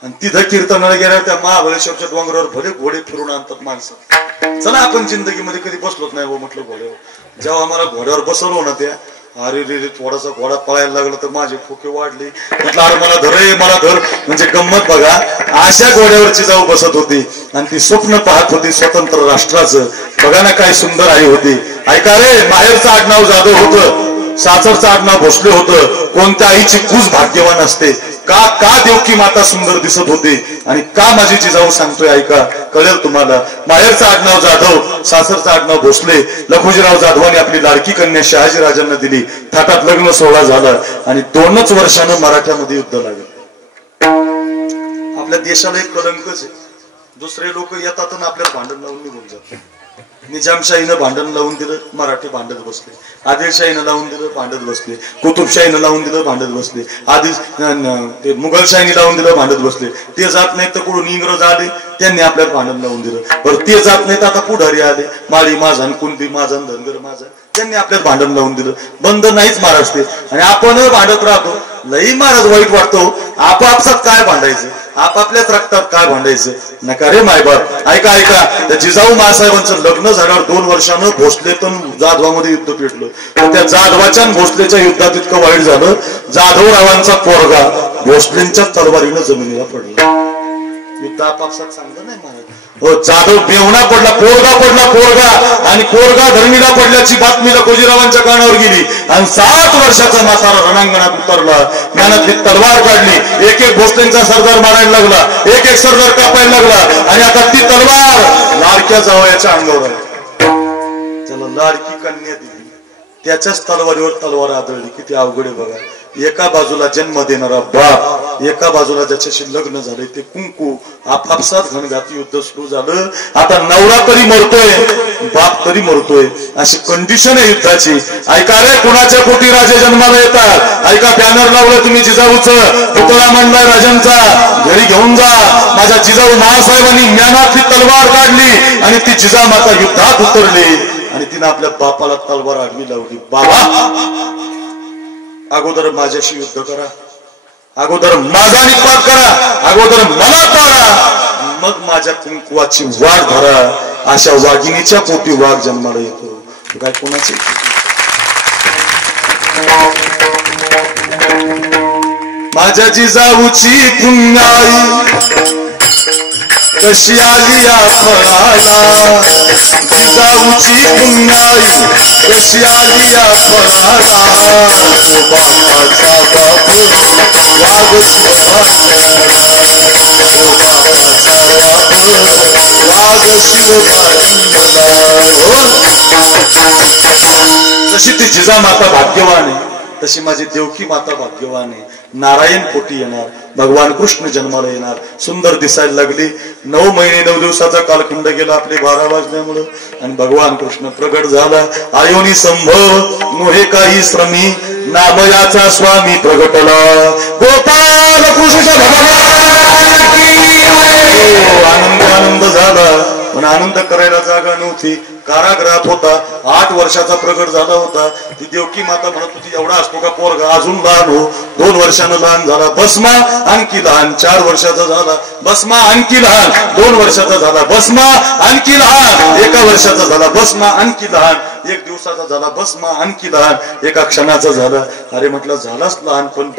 आणि तिथं कीर्तनाला गेल्या त्या महाबळेश्वरच्या डोंगरावर भले घोडे फिरून आणतात माणसं. चला आपण जिंदगीमध्ये कधी बसलोच नाही हो म्हटलं घोड्यावर. जेव्हा आम्हाला घोड्यावर बसवलो ना, त्या अरे रे थोडासा घोडा पळायला लागला तर माझे फुके वाढले. म्हटलं अरे मला धर, मला धर. म्हणजे गंमत बघा, अशा घोड्यावरची जाऊ बसत होती, आणि ती स्वप्न पाहत होती स्वतंत्र राष्ट्राचं. बघा ना काय सुंदर आई होती. ऐका रे, माहेरचं आडनाव जाधव होतं, सासरचं आडनाव भोसले होतं. कोणत्या आईची कूस भाग्यवान असते, का देवकी माता सुंदर दिसत होते आणि का माझी जिजाऊ सांगतोय ऐका, कळेल तुम्हाला. माहेरचं आडनाव जाधव, सासरचं आडनाव भोसले. लखुजीराव जाधवांनी आपली लाडकी कन्या शहाजीराजांना दिली. थाटात लग्न सोहळा झाला आणि 2च वर्षानं मराठ्यामध्ये युद्ध लागलं. आपल्या देशाला एक कलंकच आहे, दुसरे लोक येतात आणि आपल्याला भांडण लावून निघून जातात. निजामशाहीनं भांडण लावून दिलं, मराठी भांडत बसले. आदिलशाहीनं लावून दिलं, भांडत बसले. कुतुबशाहीनं लावून दिलं, भांडत बसले. ते मुघलशाहीने लावून दिलं, भांडत बसले. ते जात नाही तर कुठून इंग्रज आले, त्यांनी आपल्याला भांडण लावून दिलं. बरं ते जात नाहीत, आता पुढारी आले, माळी माझा, कुणबी माझा, धनगर माझा, त्यांनी आपल्याला भांडण लावून दिलं. बंद नाहीच महाराष्ट्र. आणि आपण भांडत राहतो. लई महाराज वाईट वाटतो. आपापसात काय भांडायचं, आपापल्याच रक्तात काय भांडायचं. नका रे मायबाप. ऐका ऐका, त्या जिजाऊ महासाहेबांचं लग्न झाल्यावर 2 वर्षानं भोसलेतून जाधवामध्ये युद्ध पेटलं. तर त्या जाधवाच्या भोसलेच्या युद्धात इतकं वाईट झालं, जाधवरावांचा पोरगा भोसलेंच्या तलवारीनं जमिनीला पडला. युद्ध आपापसात चांगलं नाही महाराज. हो, जाधव बेवणा पडला, पोरगा आणि पोरगा धर्मीला पडल्याची बातमी लखुजीरावांच्या कानावर गेली आणि 7 वर्षाचा म्हातारा रणांगणात उतरला. ज्ञानातली तलवार काढली, एक भोसलेंचा सरदार मारायला लागला, एक सरदार कापायला लागला आणि आता ती तलवार लाडक्या जावयाच्या अंगावर आली. त्याला लाडकी कन्या दिली, त्याच्याच तलवारीवर तलवार आदळली. किती अवघड आहे बघा. एका बाजूला जन्म देणारा बाप, एका बाजूला ज्याच्याशी लग्न झाले ते कुंकू, आपापसात घणघाती युद्ध सुरू झालं. आता नवरा तरी मरतोय, बाप तरी मरतोय, अशी कंडिशन आहे युद्धाची. ऐका रे, कुणाच्या पोटी राजे जन्माला येतात. ऐका, बॅनर लावलं तुम्ही जिजाऊचं, पुतळा मांडलाय राजांचा, घरी घेऊन जा. माझ्या जिजाऊ महासाहेबांनी ज्ञानातली तलवार काढली आणि ती जिजामाता युद्धात उतरली आणि तिने आपल्या बापाला तलवार आडवी लावली. बाबा, अगोदर माझ्याशी युद्ध करा, अगोदर माझा निपात करा, अगोदर मला पाडा, मग माझ्या कुंकुवाची वाढ धरा. अशा वाघिणीच्या पोटी वाघ जन्माला येतो. काय कोणाची? माझ्या जिजाऊची पुण्याई कशी आली या फळाला, जिजाऊची पुण्याई कशी आली या फळाला. बापाचा बाप वाघ शिवबाईला, बापाचा बाप वाघ शिवबाईला. जशी ती जिजामाता भाग्यवान आहे, तशी माझी देवकी माता भाग्यवान आहे. नारायण पोटी येणार, भगवान कृष्ण जन्माला येणार, सुंदर दिसायला लागली. 9 महिने 9 दिवसाचा कालखंड गेला आपले 12 वाजल्यामुळं आणि भगवान कृष्ण प्रगट झाला. आयोनी संभव मोहे काही श्रमी, नामयाचा स्वामी प्रगटला. गोपाल कृष्ण भगवान की आनंद आनंद झाला. पण आनंद करायला जागा नव्हती. कारागृहात होता, 8 वर्षाचा प्रगट झाला होता. ती देवकी माता म्हणत होती, एवढा असतो का पोरगा, अजून लहान हो. 2 वर्षानं लहान झाला. भस्मा आणखी लहान, 4 वर्षाचा झाला. भस्मा आणखी लहान, 2 वर्षाचा झाला. भस्मा आणखी लहान, 1 वर्षाचा झाला. भस्मा आणखी लहान, 1 दिवसाचा झाला. भस्मा आणखी लहान, 1 क्षणाचा झाला. अरे म्हटलं, झालाच लहान, पण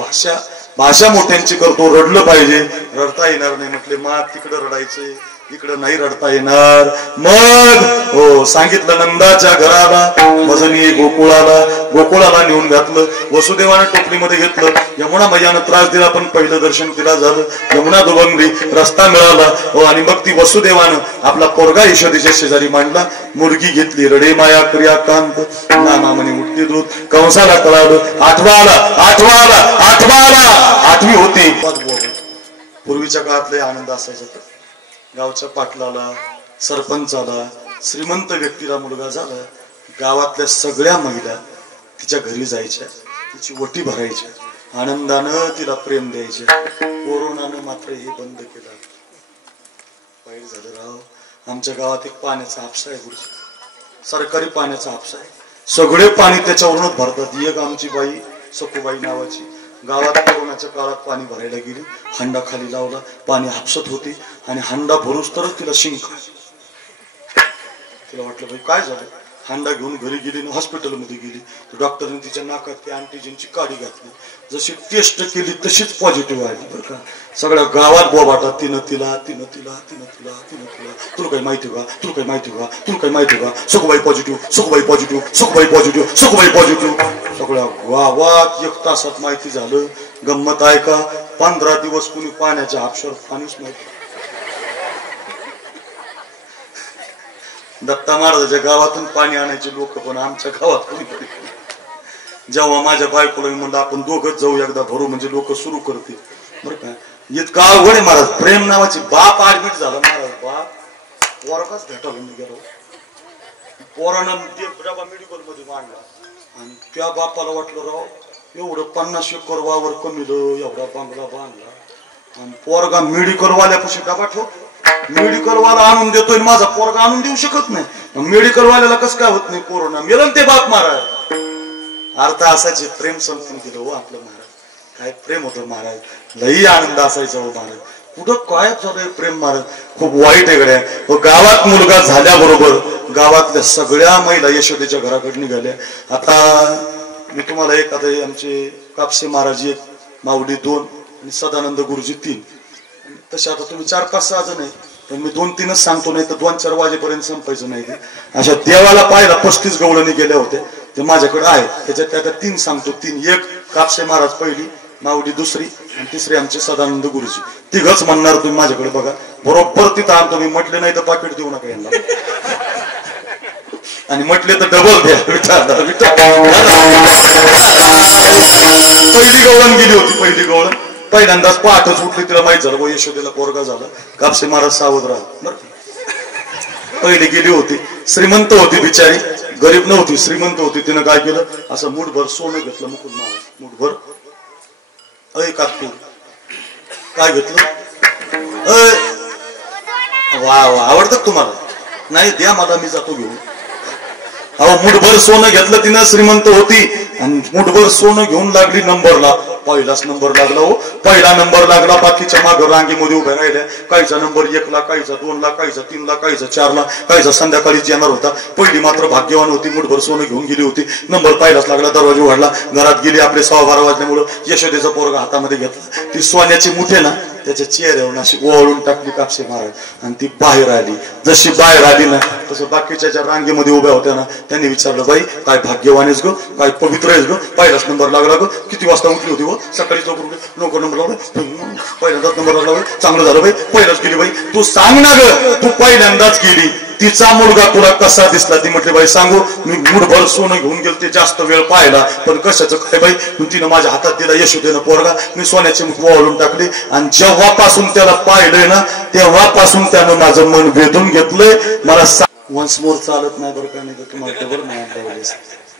भाषा मोठ्यांची करतो, रडलं पाहिजे, रडता येणार नाही. म्हटले, मा तिकडं रडायचंय, इकडं नाही रडता येणार. मग हो सांगितलं, नंदाच्या घराला मजनी गोकुळाला नेऊन घातलं. वसुदेवानं टोपलीमध्ये घेतलं. यमुना मैयानं त्रास दिला, पण पहिलं दर्शन तिला झालं. यमुना दुभंगली, रस्ता मिळाला. हो, आणि मग ती वसुदेवानं आपला पोरगा यशोदेच्या शेजारी मांडला. मुलगी घेतली. रडे माया क्रिया कांत, नाना म्हणे मुक्ती दूत. कंसाला कळालं, 8वा आला. 8वी होती. पूर्वीच्या काळात लय आनंद असायचा. गावच्या पाटलाला, सरपंचाला, श्रीमंत व्यक्तीला मुलगा झाला, गावातल्या सगळ्या महिला तिच्या घरी जायच्या, तिची वटी भरायच्या, आनंदानं तिला प्रेम द्यायच्या. कोरोनानं मात्र हे बंद केलं. वाईट झालं राव. आमच्या गावात एक पाण्याचा हापसा आहे, सरकारी पाण्याचा हापसा आहे. सगळे पाणी त्याच्यावरूनच भरतात. एक आमची बाई सखूबाई नावाची गावात कोरोनाच्या काळात पाणी भरायला गेली. हंडा खाली लावला, पाणी हापसत होती आणि हंडा भरूच तरच तिला शिंक. तिला वाटलं, भाई काय झालं. हंडा घेऊन घरी गेली, हॉस्पिटलमध्ये गेली. डॉक्टरने तिच्या नाकात ती अँटीजेनची काडी घातली. जशी टेस्ट केली तशीच पॉझिटिव्ह आली बरं का. सगळ्या गावात बोबाटा, तिनं तिला. तुला काही माहिती का, सुखबाई पॉझिटिव्ह. सगळ्या गावात 1 तासात माहिती झालं. गंमत आहे का 15 दिवस कुणी पाण्याच्या हापशावर पाणीच नाही. दत्ता महाराजाच्या गावातून पाणी आणायचे लोक पण आमच्या गावात कोणी. जेव्हा माझ्या बायकोला म्हणलं आपण दोघच जाऊ एकदा भरू म्हणजे लोक सुरू करतील बरं का. इतका अवघड आहे महाराज. प्रेम नावाची बाप ऍडमिट झाला महाराज. बाप पोरगाच भेटायला गेलो. पोरानं ते डबा मेडिकल मध्ये मांडला आणि त्या बापाला वाटलं राव एवढं 50 एकर वावर कमीलं एवढा बांगला बांधला आणि पोरगा मेडिकल वाल्यापाशी डबा ठेव. मेडिकल वाला आणून देतोय माझा पोरगा आणून देऊ शकत नाही. मेडिकल वाल्याला कसं काय होत नाही कोरोना मेलं ते बाप महाराज. अर्थ असायचे प्रेम संपून दिलं हो आपलं महाराज. काय प्रेम होतं महाराज. लई आनंद असायचा हो महाराज. कुठं काय झालंय प्रेम महाराज. खूप वाईट आहे गड्या. गावात मुलगा झाल्याबरोबर गावातल्या सगळ्या महिला यशोदेच्या घराकडे निघाल्या. आता मी तुम्हाला एक आता आमचे कापसे महाराज 1 माऊली 2 आणि सदानंद गुरुजी 3 तसे आता तुम्ही 4-5-6 जण आहे पण मी 2-3च सांगतो नाही तर 2-4 वाजेपर्यंत संपायचं नाही. अशा देवाला पाहायला 35 गवळणी गेल्या होत्या ते माझ्याकडे आहे. त्याच्यात त्या 3 सांगतो. 3 एक कापसे महाराज पहिली, माऊली दुसरी आणि तिसरी आमचे सदानंद गुरुजी. तिघच म्हणणार तुम्ही माझ्याकडे बघा बरोबर तिथं आणतो. मी म्हटले नाही तर पाकिट देऊ नका यांना आणि म्हटले तर डबल द्या. पहिली गवळण गेली होती. पहिली गवळण पहिल्यांदाच पहाटच उठली. तिला माहित झालं व यशोदेला पोरगा झाला. कापसे महाराज सावध राहा. पहिली गेली होती. श्रीमंत होती बिचारी. गरीब नव्हती श्रीमंत होती. तिनं काय केलं असं मुठभर सोनं घेतलं. मुकुंद महाराज मुठभर. अय काकू काय घेतलं. वा वा आवडतं तुम्हाला. नाही द्या मला मी जातो घेऊन. अहो मुठभर सोनं घेतलं तिनं. श्रीमंत होती आणि मुठभर सोनं घेऊन लागली नंबरला. पहिलाच नंबर लागला हो. पहिला नंबर लागला. बाकीच्या माग रांगेमध्ये उभ्या राहिल्या. काहीचा नंबर 1 ला, काहीचा 2 ला, काहीचा 3 ला, काहीचा 4 ला, काहीचा संध्याकाळीच येणार होता. पहिली मात्र भाग्यवान होती. मुठभर सोनं घेऊन गेली होती. नंबर पहिलाच लागला. दरवाजा उघडला. घरात गेली. आपले 12:15 वाजल्यामुळं यशोदेचा पोरगा हातामध्ये घेतला. ती सोन्याची मुठे ना त्याच्या चेहऱ्यावर अशी ओवाळून टाकली कापसे महाराज आणि ती बाहेर आली. जशी बाहेर आली ना तसं बाकीच्या ज्या रांगेमध्ये उभ्या होत्या ना त्यांनी विचारलं बाई काय भाग्यवान आहेस ग, काय पवित्र आहेस ग, पहिलाच नंबर लागला ग, किती वाजता उठली होती व सकाळी नको नंबर लागला, पहिल्यांदाच नंबर लागला बाई, चांगलं झालं बाई, पहिलाच गेली बाई. तू सांग ना ग तू पहिल्यांदाच गेली. तिचा मुलगा तुला कसा दिसला. ती म्हटली बाई सांगू मी मुठभर सोनं घेऊन गेलो ते जास्त वेळ पाहिला पण कशाचं काय बाई. तिनं माझ्या हातात दिला यशोदेनं पोरगा. मी सोन्याची मुठ ओवाळून टाकली आणि जेव्हापासून त्याला पाहिलंय ना तेव्हापासून त्यानं माझं मन वेधून घेतलंय. मला वन्स मोर चालत नाही बरं का. नाही तर तुम्हाला डबल नाही.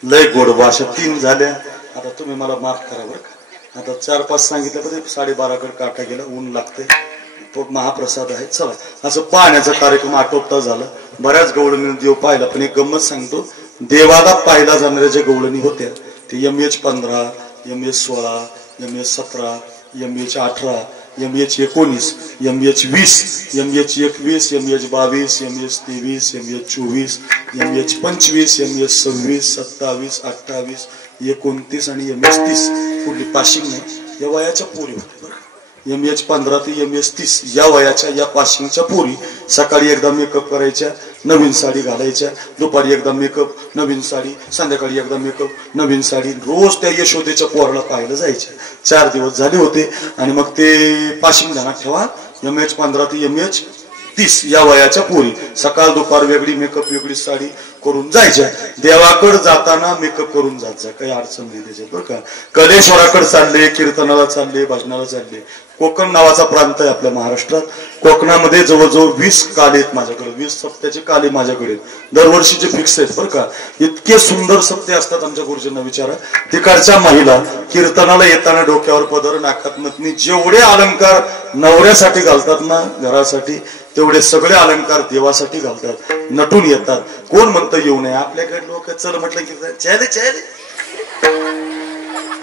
लय गोड भाषा 3 झाल्या. आता तुम्ही मला माफ करा बरं का. आता 4-5 सांगितलं तर 12:30 काटा गेला. ऊन लागतंय. महाप्रसाद आहे. चला असं पाहण्याचा कार्यक्रम आटोपता झाला. बऱ्याच गवळणी देव पाहिला पण एक गंमत सांगतो. देवाला पाहिला जाणाऱ्या ज्या गवळणी होत्या ते MH15, MH16, MH17, MH18, MH19, MH20, MH21, MH22, MH23, MH24, MH25, MH26, 27, 28, 29 आणि MH30. कुठली पाशिंग नाही. या वयाच्या पोरी होत्या. MH15 ते MH30 या वयाच्या या पाशिंगच्या पोरी सकाळी एकदा मेकअप करायच्या, नवीन साडी घालायच्या, दुपारी एकदा मेकअप, नवीन साडी, संध्याकाळी एकदा मेकअप, नवीन साडी. रोज त्या यशोदेच्या पोराला पाहायला जायच्या. 4 दिवस झाले होते आणि मग ते पाशिंग ध्यानात ठेवा. MH15 ते MH30 या वयाच्या पोरी सकाळ दुपार वेगळी मेकअप वेगळी साडी करून जायच्या. देवाकडे जाताना मेकअप करून जात जा. काही अडचण नाही त्याच्यात बरं का. कलेश्वराकडे चालले, कीर्तनाला चालले, भजनाला चालले. कोकण नावाचा प्रांत आहे आपल्या महाराष्ट्रात. कोकणामध्ये जवळजवळ 20 काले आहेत माझ्याकडे. 20 सप्त्याचे काले माझ्याकडे दरवर्षीचे फिक्स आहेत बरं का. इतके सुंदर सप्ते असतात आमच्या गुरुजींना विचारा. तिकडच्या महिला कीर्तनाला येताना डोक्यावर पदर, नाकात नथनी, जेवढे अलंकार नवऱ्यासाठी घालतात ना घरासाठी तेवढे सगळे अलंकार देवासाठी घालतात. नटून येतात. कोण म्हणतं येऊ नये. आपल्याकडे लोक चल म्हटलं की चेहरे चेहरे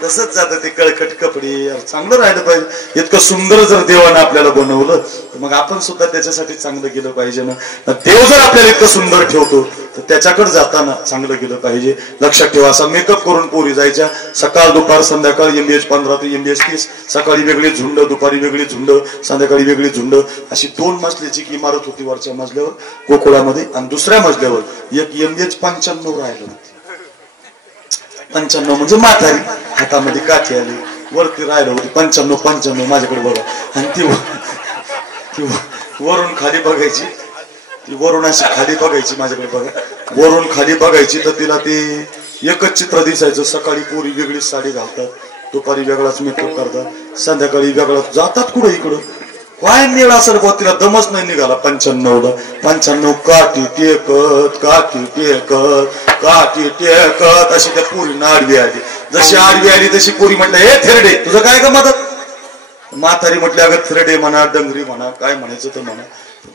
तसंच जातं ते कळकट कपडे. चांगलं राहिलं पाहिजे. इतकं सुंदर जर देवानं आपल्याला बनवलं तर मग आपण सुद्धा त्याच्यासाठी चांगलं गेलं पाहिजे ना. देव जर आपल्याला इतकं सुंदर ठेवतो तर त्याच्याकडे जाताना चांगलं गेलं पाहिजे. लक्षात ठेवा. असा मेकअप करून पोरी जायच्या. सकाळ दुपार संध्याकाळ MH15 ते MH30 सकाळी वेगळी झुंड, दुपारी वेगळी झुंड, संध्याकाळी वेगळी झुंड. अशी 2 मजल्याची इमारत होती वरच्या मजल्यावर गोकुळामध्ये आणि दुसऱ्या मजल्यावर एक MH95 राहिलं. 95 म्हणजे म्हातारी. हातामध्ये काठी आली. वरती राहिलं होती 95 माझ्याकडे बघा. आणि ती वरून खाली बघायची, ती वरून अशी खाली बघायची माझ्याकडे बघा, वरून खाली बघायची तर तिला ते एकच चित्र दिसायचं. सकाळी पोरी वेगळीच साडी घालतात, दुपारी वेगळाच मेकअप करतात, संध्याकाळी वेगळाच जातात. कुठं इकडं काय मेळ असेल बा, तिला दमच नाही निघाला. 95 काठी टेकत अशी त्या पोरीनं आडवी आली. जशी आडवी आली तशी पोरी म्हटलं हे थेरडे तुझं काय का मदत. म्हातारी म्हटली अगं थेरडे म्हणा, डंगरी म्हणा, काय म्हणायचं तर म्हणा,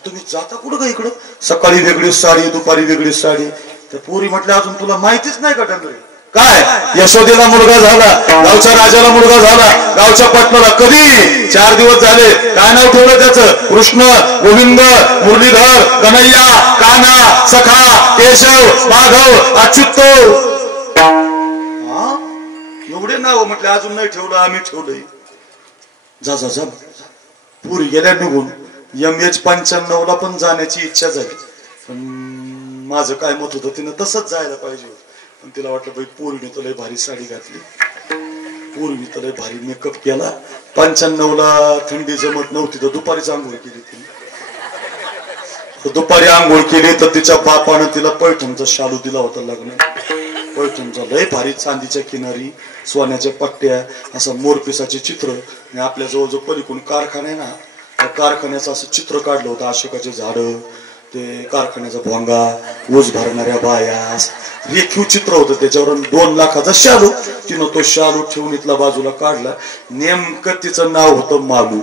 तुम्ही जाता कुठं का इकडं. सकाळी वेगळी साडी, दुपारी वेगळी साडी. त्या पोरी म्हटल्या अजून तुला माहितीच नाही का डंगरी काय. यशोदेला मुलगा झाला, गावच्या राजाला मुलगा झाला, गावच्या पटणाला कधी 4 दिवस झाले. काय नाव ठेवलं त्याचं. कृष्ण, गोविंद, मुरलीधर, कन्हैया, कान्हा, सखा, केशव, माधव, अच्युत. एवढे नाव म्हटले अजून नाही ठेवलं, आम्ही ठेवलंय. जा पुरी गेल्या निघून. MH 95ला पण जाण्याची इच्छा झाली, पण माझं काय मत होतं तिनं तसंच जायला पाहिजे. पण तिला वाटलं बाई पोरीने तर लय भारी साडी घातली, पोरीने तर लय भारी मेकअप केला. 95ला थंडी जमत नव्हती तर दुपारीच आंघोळ केली तिने. दुपारी आंघोळ केली तर तिच्या बापानं तिला पैठणचा शालू दिला होता लग्न. पैठणचा लय भारी चांदीच्या किनारी, सोन्याच्या पट्ट्या, असं मोरपिसाचे चित्र. आणि आपल्या जवळ जो पलीकडून कारखाना आहे ना, त्या कारखान्याचं असं चित्र काढलं होतं. अशोकाचे झाडं, ते कारखान्याचा भोंगा, ऊस भरणाऱ्या बाया, रेखीव चित्र होतं. त्याच्यावर 2 लाखाचा शालू. तिनं तो शालू ठेवून इथला बाजूला काढला. नेमकं तिचं नाव होतं मालू.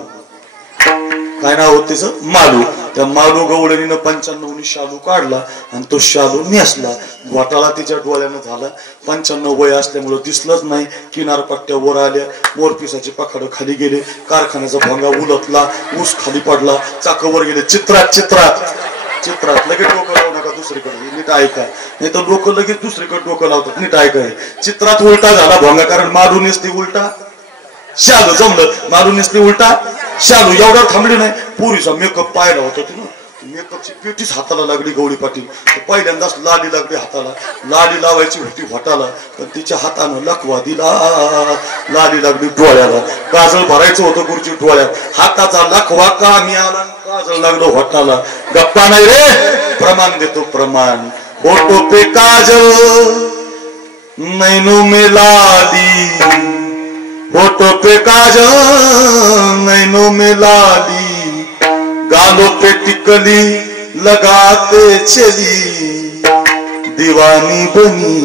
काय नाव होतं तिचं. मालू. त्या मालू गवळणीनं 95नी शालू काढला आणि तो शालू नेसला. घोटाळा तिच्या डोळ्यानं झाला. 95 वय असल्यामुळे दिसलंच नाही. किनारपट्ट्या वर आल्या, मोरपिसाचे पखाड खाली गेले, कारखान्याचा भोंगा उलटला, ऊस खाली पडला, चाक वर गेले. चित्रात लगेच डोकं लावू नका दुसरीकडे, नीट ऐका, नाही तर लोक लगेच दुसरीकडे डोकं लावतात. नीट ऐका. चित्रात उलटा झाला भोंगा, कारण मालू नेसली उलटा शालू. जमलं, मालू नेसली उलटा शालू. एवढा थांबली नाही, पुरीचा मेकअप पाहिला होता तिनं. मेकअपची पेटीच हाताला लागली गवळी पाटील. पहिल्यांदाच लाली लागली हाताला. लाली लावायची होती होटाला, पण तिच्या हातानं लकवा दिला. लाली लागली डोळ्याला. काजळ भरायचं होतं गुरुजी डोळ्यात. हाताचा लकवा कामी आला, काजळ लागलं होटाला. गप्पा नाही रे, प्रमाण देतो प्रमाण. होठो पे काजल, नैनो में लाली, होठो पे काजल, नैनो में लाली, गालों पे टिकली लगाते चली, दीवानी बनी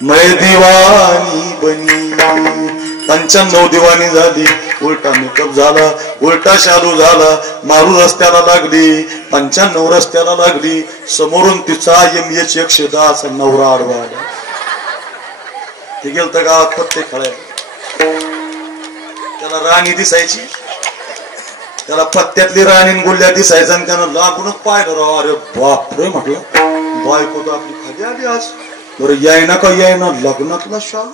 मैं दीवानी बनी. 95 दिवाणी झाली. उलटा मेकअप झाला, उलटा शालू झाला. मारू रस्त्याला लागली, 95 रस्त्याला लागली. समोरून तिचा MH 110चा नवरा आडवा आला. ते गेलं तर गावात पत्ते खेळायला. त्याला राणी दिसायची, त्याला पत्त्यातली राणी गुल्ल्या दिसायचं, आणि त्यानं लागूनच पाहिलं. राव अरे बापरे म्हटलं, बायको तर आपली खाली आली आज. बरं यायना का यायना लग्नातला शालू,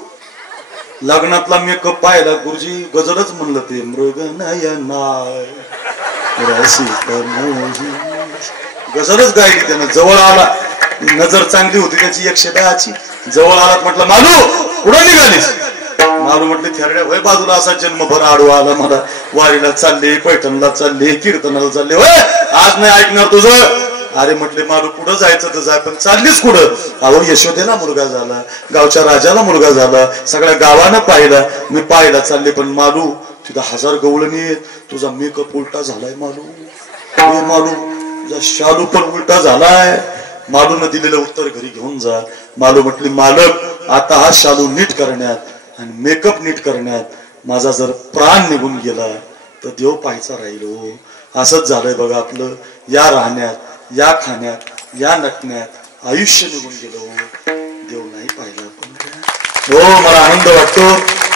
लग्नातला मेकअप पाहिला. गुरुजी गजलच म्हणलं ते. मृग नयनाय गजलच गायली त्यानं. जवळ आला, नजर चांगली होती त्याची 110ची. जवळ आलात म्हटलं मालू कुठं निघालीस. मालू म्हटले थेरड्या होय बाजूला, असा जन्मभर आडवा आला मला. वारीला चालले, पैठणला चालले, कीर्तनाला चालले. होय आज नाही ऐकणार तुझं. अरे म्हटले मालू कुठं जायचं तर जाय, पण चाललीच कुठं. अहो यशोदेला मुलगा झाला, गावच्या राजाला मुलगा झाला, सगळ्या गावानं पाहिला. मी पाहायला चालले, पण मालू तिथं 1000 गवळणी आहेत. तुझा मेकअप उलटा झालाय मालू. हे मालू तुझा शालू पण उलटा झालाय. मालूनं दिलेलं उत्तर घरी घेऊन जा. मालू म्हटली मालक आता हा शालू नीट करण्यात आणि मेकअप नीट करण्यात माझा जर प्राण निघून गेला तर देव पाहायचा राहील. असंच झालंय बघा आपलं. या राहण्यात, या खाण्यात, या नटण्यात आयुष्य निघून गेलो. देव नाही पाहिला आपण. हो मला आनंद वाटतो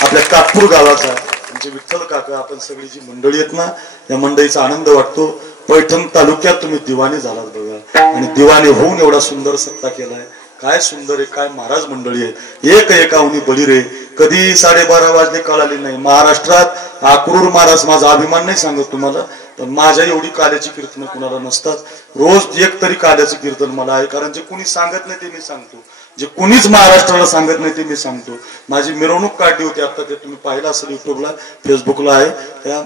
आपल्या कातपूर गावाचा. म्हणजे विठ्ठल काका, आपण सगळी जी मंडळी आहेत ना, या मंडळीचा आनंद वाटतो. पैठण तालुक्यात तुम्ही दिवाणी झालात बघा, आणि दिवाणी होऊन एवढा सुंदर सत्ता केलाय. काय सुंदर आहे, काय महाराज मंडळी आहे. एक एकावनी बळी रे. कधी 12:30 वाजले कळाले नाही. महाराष्ट्रात अक्रूर महाराज, माझा अभिमान नाही सांगत तुम्हाला, पण माझ्या एवढी काल्याची कीर्तन कुणाला नसतात. रोज एक तरी काल्याचं कीर्तन मला आहे, कारण जे कुणी सांगत नाही ते मी सांगतो. जे कोणीच महाराष्ट्राला सांगत नाही ते मी सांगतो. माझी मिरवणूक काढली होती आता, ते तुम्ही पाहिलं असेल युट्यूबला, फेसबुकला आहे. त्या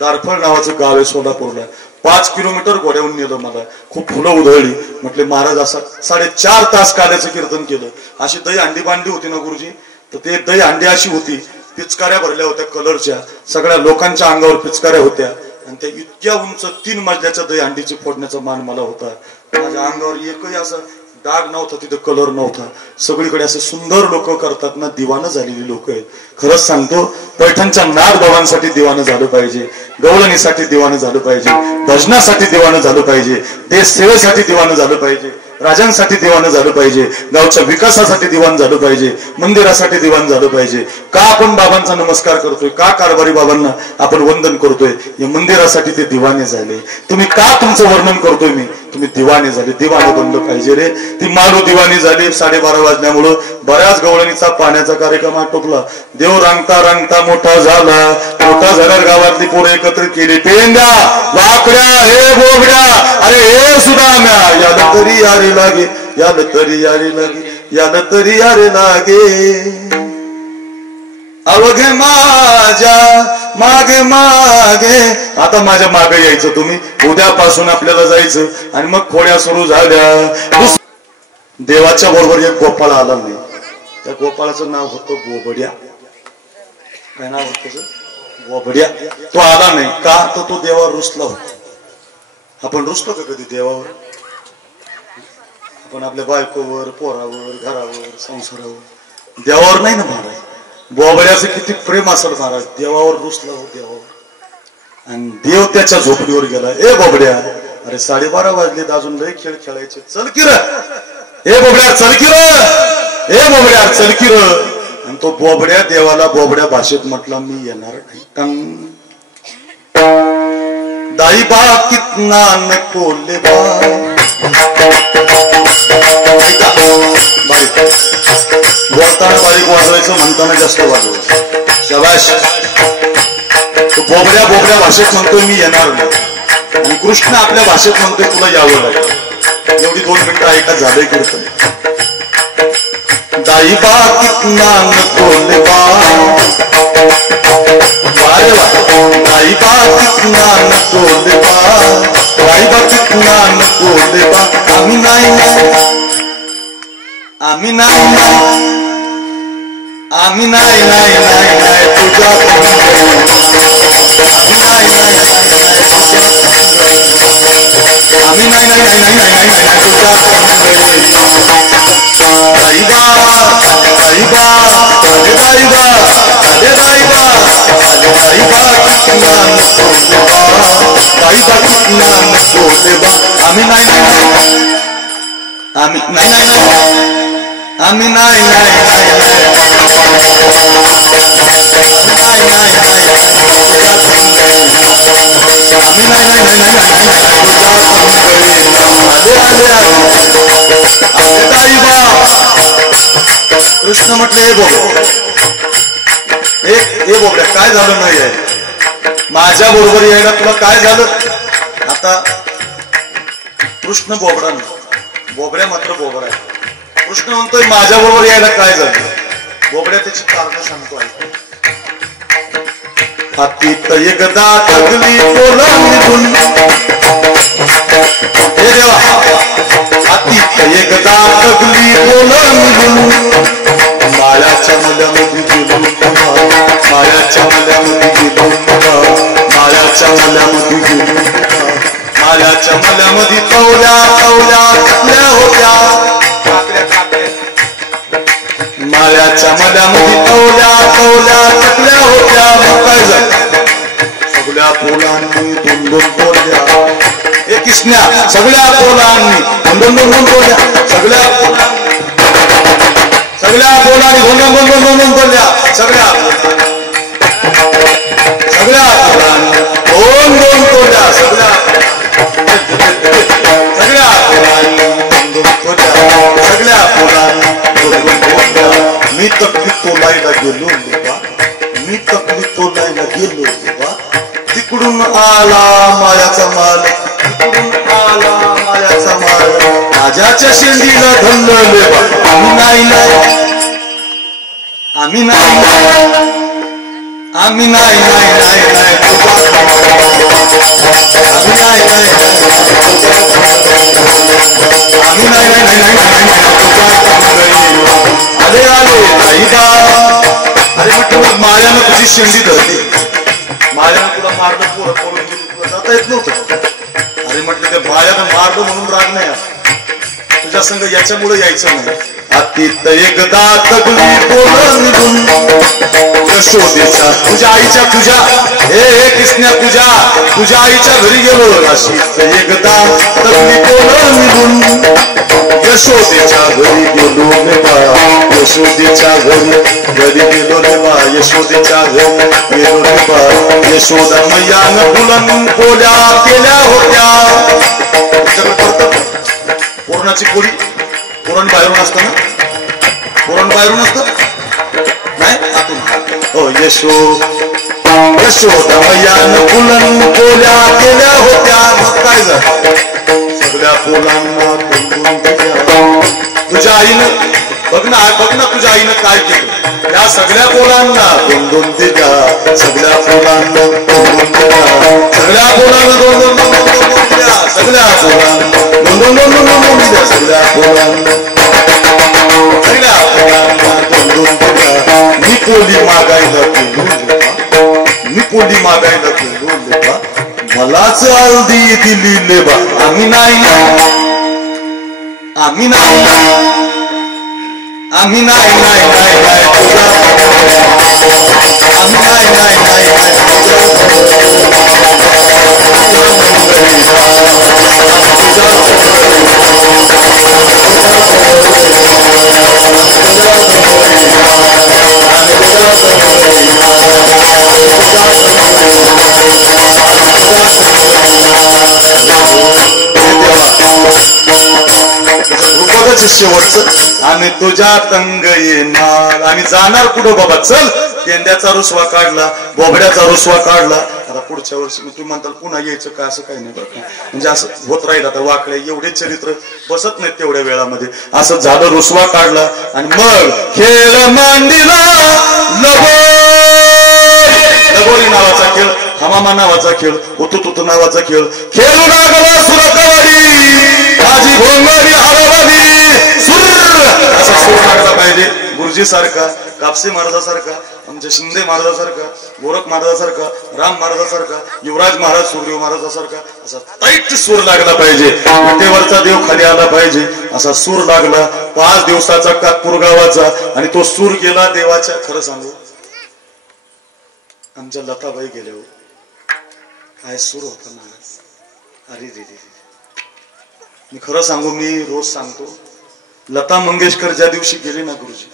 दारफळ नावाचं गाव आहे सोलापूरला. 5 किलोमीटर घोड्याहून नेलं मला. खूप फुलं उधळली. म्हटले महाराज असा 4.5 तास काल्याचं कीर्तन केलं. अशी दही अंडी बांधली होती ना गुरुजी, तर ते दही अंडी अशी होती, पिचकाऱ्या भरल्या होत्या कलरच्या, सगळ्या लोकांच्या अंगावर पिचकाऱ्या होत्या. आणि त्या इतक्या उंच 3 मजल्याच्या दही अंडीची फोडण्याचा मान मला होता. माझ्या अंगावर एकही असं डाग नव्हता, तिथं कलर नव्हता. सगळीकडे असे सुंदर लोक करतात ना, दिवानं झालेली लोक आहेत. खरंच सांगतो, पैठणच्या नाथ बाबांसाठी दिवानं झालं पाहिजे, गवळणीसाठी दिवानं झालं पाहिजे, भजनासाठी दिवानं झालं पाहिजे, देश सेवेसाठी दिवानं झालं पाहिजे, राजांसाठी दिवानं झालं पाहिजे, गावच्या विकासासाठी दिवाण झालं पाहिजे, मंदिरासाठी दिवाण झालं पाहिजे. का आपण बाबांचा नमस्कार करतोय, का कारभारी बाबांना आपण वंदन करतोय? या मंदिरासाठी ते दिवाने झाले. तुम्ही का तुमचं वर्णन करतोय मी? तुम्ही दिवाने झाले. दिवाने बनलं पाहिजे रे. ती मारू दिवाणी झाली. 12:30 वाजल्यामुळं बऱ्याच गवळणीचा पाण्याचा कार्यक्रम आटोपला. देव रांगता रांगता मोठा झाला. मोठा झाल्यावर गावातली पोरं एकत्र केली. पेंद्या, वाकड्या, हे बोबड्या, अरे हे सुदाम्या, याला तरी यारे लागे, याला तरी यारे लागे, याला तरी यारे लागे. अवघे माझ्या मागे मागे. आता माझ्या मागे यायचं तुम्ही. उद्यापासून आपल्याला जायचं. आणि मग खोड्या सुरू झाल्या. देवाच्या बरोबर एक गोपाळ आला नाही. त्या गोपाळाचं नाव होतं बोबड्या. काय नाव होत त्याचं? बोबड्या. तो आला नाही का? तर तो देवावर रुसला होता. आपण रुसतो का कधी देवावर? आपण आपल्या बायकोवर, पोरावर, घरावर, संसारावर. देवावर नाही ना महाराज. बोबड्याचं किती प्रेम असेल महाराज. देवावर रुसला हो, देवावर. आणि देव त्याच्या झोपडीवर गेला. ए बोबड्या, अरे 12:30 वाजले, अजून लय खेळ खेळायचे, चल की र. ए बोबड्या चल की र, ए बोबड्या चल की र. आणि तो बोबड्या देवाला बोबड्या भाषेत म्हटला, मी येणार नाही. दाई बा कितना नको ले बा. बोलताना बारीक वाजवायचं, म्हणताना जास्त वाजवायचं. शाबाश. तो बोबड्या बोबड्या भाषेत म्हणतोय मी येणार नाही. आणि कृष्ण आपल्या भाषेत म्हणतोय तुला यावं लागेल. एवढी 2 मिनिटं ऐका, झालंय कीर्तन. दाई बा कितना नको ले बा. वारे वा. दाई बा कितना नको ले बा. दाई बा कितना नको ले बा. आम्ही नाही, आम्ही नाही, आम्ही नाही, नाही नाही नाही तुझ्या. आम्ही नाही, नाही नाही आम्ही नाही, नाही नाही नाही नाही नाही नाही तुझ्या. दाईबा दाईबा अरे दाईबा अरे दाईबा अरे दाईबा कितना नको देवा. दाईबा कितना नको देवा. आम्ही नाही, नाही आम्ही नाही, नाही आम्ही नाही, नाही नाही कृष्ण म्हटले हे बोबड्या काय झालं नाही आहे माझ्या बरोबर यायला तुला काय झालं. आता कृष्ण बोबडा नाही, बोबड्या मात्र बोबडा आहे. कृष्ण म्हणतोय माझ्या बरोबर यायला काय झालं. बोबड्या त्याची कारण सांगतो ऐकू. अतीत एकदा तगली पोलांडून हे देवा. अतीत एकदा तगली पोलांडून मायाच्या मल्यामध्ये गेलो मायाच्या मल्यामध्ये गेलो मायाच्या मल्यामध्ये गेलो मायाच्या मल्यामध्ये कवल्या कवल्या कवल्या होत्या मायाच्या मल्यामध्ये कवल्या कवल्या कवल्या होत्या. मग काय झालं. सगळ्या पोलांनी दोन दोन बोलल्या. हे किसन्या सगळ्या पोलांनी दोन दोन दोन दोन बोलल्या. सगळ्या पोलांनी दोन दोन दोन दोन दोन बोलल्या. सगळ्या सगळ्या पोलांनी दोन दोन बोलल्या. सगळ्या सगळ्या पोलांनी दोन दोन बोलल्या. सगळ्या पोलांनी दोन दोन बोलल्या. मी तकली तोलायला गेलो देवा. मी तकली तोलायला गेलो देवा. तिकडून आला मायाचा माल. तिकडून आला मायाचा माल. राजाच्या शेंडीला धरले बा आम्ही नाही आम्ही नाही आम्ही नाही नाही नाही नाही आम्ही नाही नाही आम्ही नाही नाही अरे आले नाही का अरे म्हटलं माळ्यानं तुझी शेंडी धरली माळ्यानं तुला मारलं पोरं पळून गेली तुला जाता येत नव्हतं अरे म्हटलं त्या माळ्यानं मारलं म्हणून राग नाही तुझ्या संग याच्यामुळे यायचं नाही अतीत एकदा तगली बोलून यशोदेच्या तुझ्या आईच्या तुझ्या हे कृष्णा तुझ्या आईच्या घरी गेलो अशीच एकदा तगली बोलून यशोदेच्या घरी गेलो रे बा यशोदेच्या घरी गेलो रे बा यशोदेच्या घरी गेलो रे बा यशोदा मैयानं फुलन पोल्या केल्या होत्या पुरणाची पोळी पुरण बाहेरून असतं ना पुरण बाहेरून असतं नाही आतून हो यशोदा मैयानं फुलन पोल्या केल्या होत्या मग काय झालं सगळ्या पोलांना तुझ्या आईनं बघ ना तुझ्या आईनं काय केलं या सगळ्या पोलांना दोन दिल्या सगळ्या पोलांना सगळ्या पोलांना दोन दिल्या सगळ्या पोलांना दिल्या सगळ्या पोलांना मी पोली मागायला गेलो लेबा मलाच हल्दी दिली लेबा आम्ही नाही आम्ही नाही आम्ही नाही नाही नाही नाही आम्ही नाही नाही नाही शेवटचं आणि तुझ्या तंग येणार आणि जाणार कुठं बाबा चल पेंड्याचा रुसवा काढला बोबड्याचा रुसवा काढला आता पुढच्या वर्षी तुम्ही म्हणताल पुन्हा यायचं का असं काही नाही बरं म्हणजे असं होत राहील आता वाकडे एवढे चरित्र बसत नाहीत तेवढ्या वेळामध्ये असं झालं रुसवा काढला आणि मग खेळ मांडीला लगोरी नावाचा खेळ हमामा नावाचा खेळ उतुतुतु नावाचा खेळ खेळू लागला सुरतवाडी माझी भोंगरी हरवली असा सूर लागला पाहिजे गुरुजी सारखा कापसे महाराजासारखा आमच्या शिंदे महाराजासारखा गोरख महाराजासारखा राम महाराजासारखा युवराज महाराज सूर्यदेव महाराजासारखा असा टाईट सूर लागला पाहिजे विटेवरचा देव खाली आला पाहिजे असा सूर लागला 5 दिवसाचा कातपूर गावाचा आणि तो सूर गेला देवाच्या खरं सांगू आमच्या लताबाई गेल्या काय सूर होता महाराज अरे रे मी खरं सांगू मी रोज सांगतो लता मंगेशकर ज्या दिवशी गेली ना गुरुजी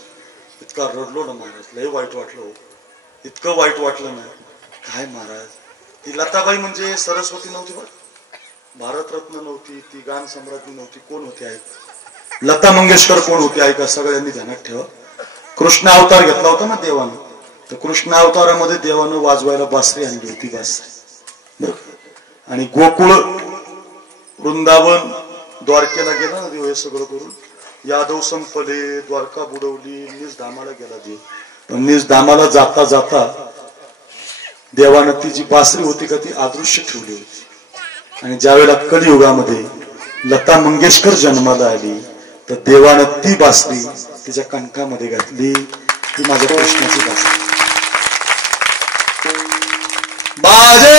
इतका रडलो ना महाराज लय वाईट वाटलं इतकं वाईट वाटलं ना काय महाराज ती लताबाई म्हणजे सरस्वती नव्हती बघ भारतरत्न नव्हती ती गान सम्राज्ञी नव्हती कोण होती ऐक लता मंगेशकर कोण होती ऐका सगळ्यांनी ध्यानात ठेवा कृष्ण अवतार घेतला होता ना देवानं तर कृष्ण अवतारामध्ये देवानं वाजवायला बासरी आणली होती बासरी आणि गोकुळ वृंदावन द्वारकेला गेला ना देव हे सगळं करून यादव संपले द्वारका बुडवली निज धामाला गेला देव पण निज धामाला जाता जाता देवानं ती जी बासरी होती का ती अदृश्य ठेवली होती आणि ज्या वेळेला कलियुगामध्ये लता मंगेशकर जन्माला आली तर देवानं ती बासरी तिच्या कणकामध्ये घातली ती माझ्या कृष्णाची बासरी बाजे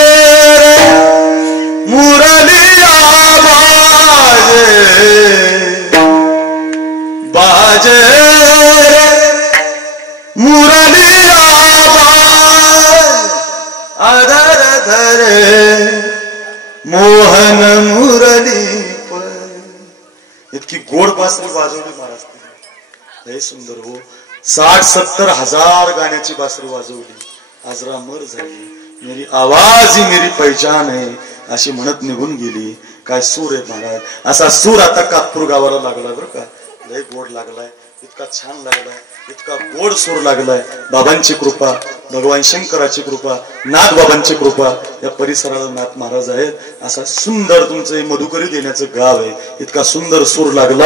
मुरलिया बाजे मुरलिया आधार धरे मोहन मुरली इतकी गोड बासरी वाजवली महाराज लय सुंदर हो 60-70 हजार गाण्याची बासरी वाजवली आजरा मर झाली मेरी आवाज ही मेरी पहचान है अशी म्हणत निघून गेली काय सूर आहे महाराज असा सूर आता कातपूर गावाला लागला बरं का लय गोड लागलाय इतका छान लागलाय इतका गोड सूर लागलाय बाबांची कृपा भगवान शंकराची कृपा, नाथबाबांची कृपा, या परिसराला नाथ महाराज आहेत. असा सुंदर तुमचं मधुकरी देण्याचं गाव आहे. इतका सुंदर सूर लागला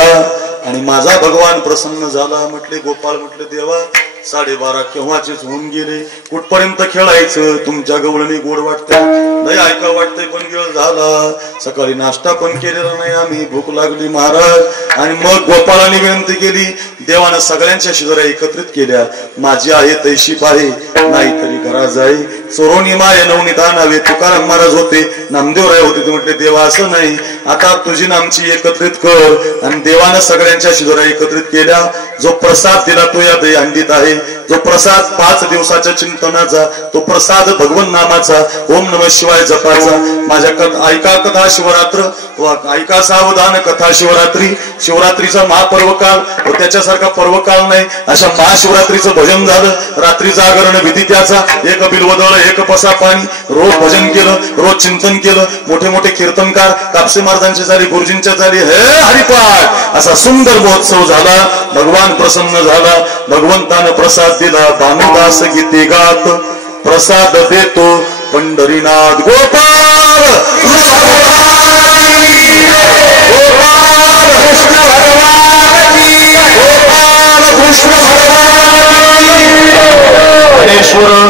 आणि माझा भगवान प्रसन्न झाला. म्हटले गोपाळ, म्हटले देवा 12:30 केव्हाचेच होऊन गेले, कुठपर्यंत खेळायचं, तुमच्या गवळणी गोड वाटतंय, नाही ऐका वाटतंय, पण वेळ झाला, सकाळी नाश्ता पण केलेला नाही आम्ही, भूक लागली महाराज. आणि मग गोपाळाने विनंती केली, देवानं सगळ्यांच्या शेजाऱ्या एकत्रित केल्या, माझी आहे तैशी पाहे, नाहीतरी घरा जाई, चोरोनी माय नवनिदान हवे. तुकाराम महाराज होते, नामदेवराय होते, ते म्हटले देवा असं नाही, आता तुझी नामची एकत्रित कर. आणि देवानं सगळ्यांच्या शेजाऱ्या एकत्रित केल्या. जो प्रसाद दिला तो या दहीहंडीत आहे. जो प्रसाद 5 दिवसाच्या चिंतनाचा, तो प्रसाद भगवन नामाचा, ओम नमः शिवाय जपाचा. माझ्या ऐका कथा शिवरात्र, ऐका सावधान कथा शिवरात्री. शिवरात्रीचा महापर्व काल व त्याच्यासारखा पर्व काल नाही. अशा महाशिवरात्रीचं भजन झालं, रात्री जागरण विधी त्याचा, एक बिलवदळ एक पसा पाणी, रोज भजन केलं, रोज चिंतन केलं. मोठे मोठे कीर्तनकार कापसे महाराजांचे झाले, गुरुजींच्या झाले, हे हरिपाठ. असा सुंदर महोत्सव झाला. भगवान प्रसन्न झाला. भगवंतानं प्रसाद दिला. भानुदास गीते गात प्रसाद देतो पंढरीनाथ गोपाळ. कृष्ण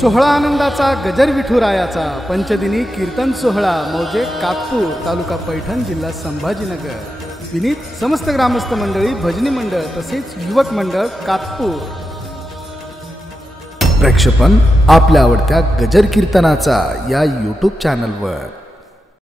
सोहळा आनंदाचा गजर विठुरायाचा पंचदिनी कीर्तन सोहळा मौजे कातपूर तालुका पैठण जिल्हा संभाजीनगर. विनीत समस्त ग्रामस्थ मंडळी, भजनी मंडळ तसेच युवक मंडळ कातपूर. प्रक्षेपण आपल्या आवडत्या गजर कीर्तनाचा या YouTube चॅनलवर.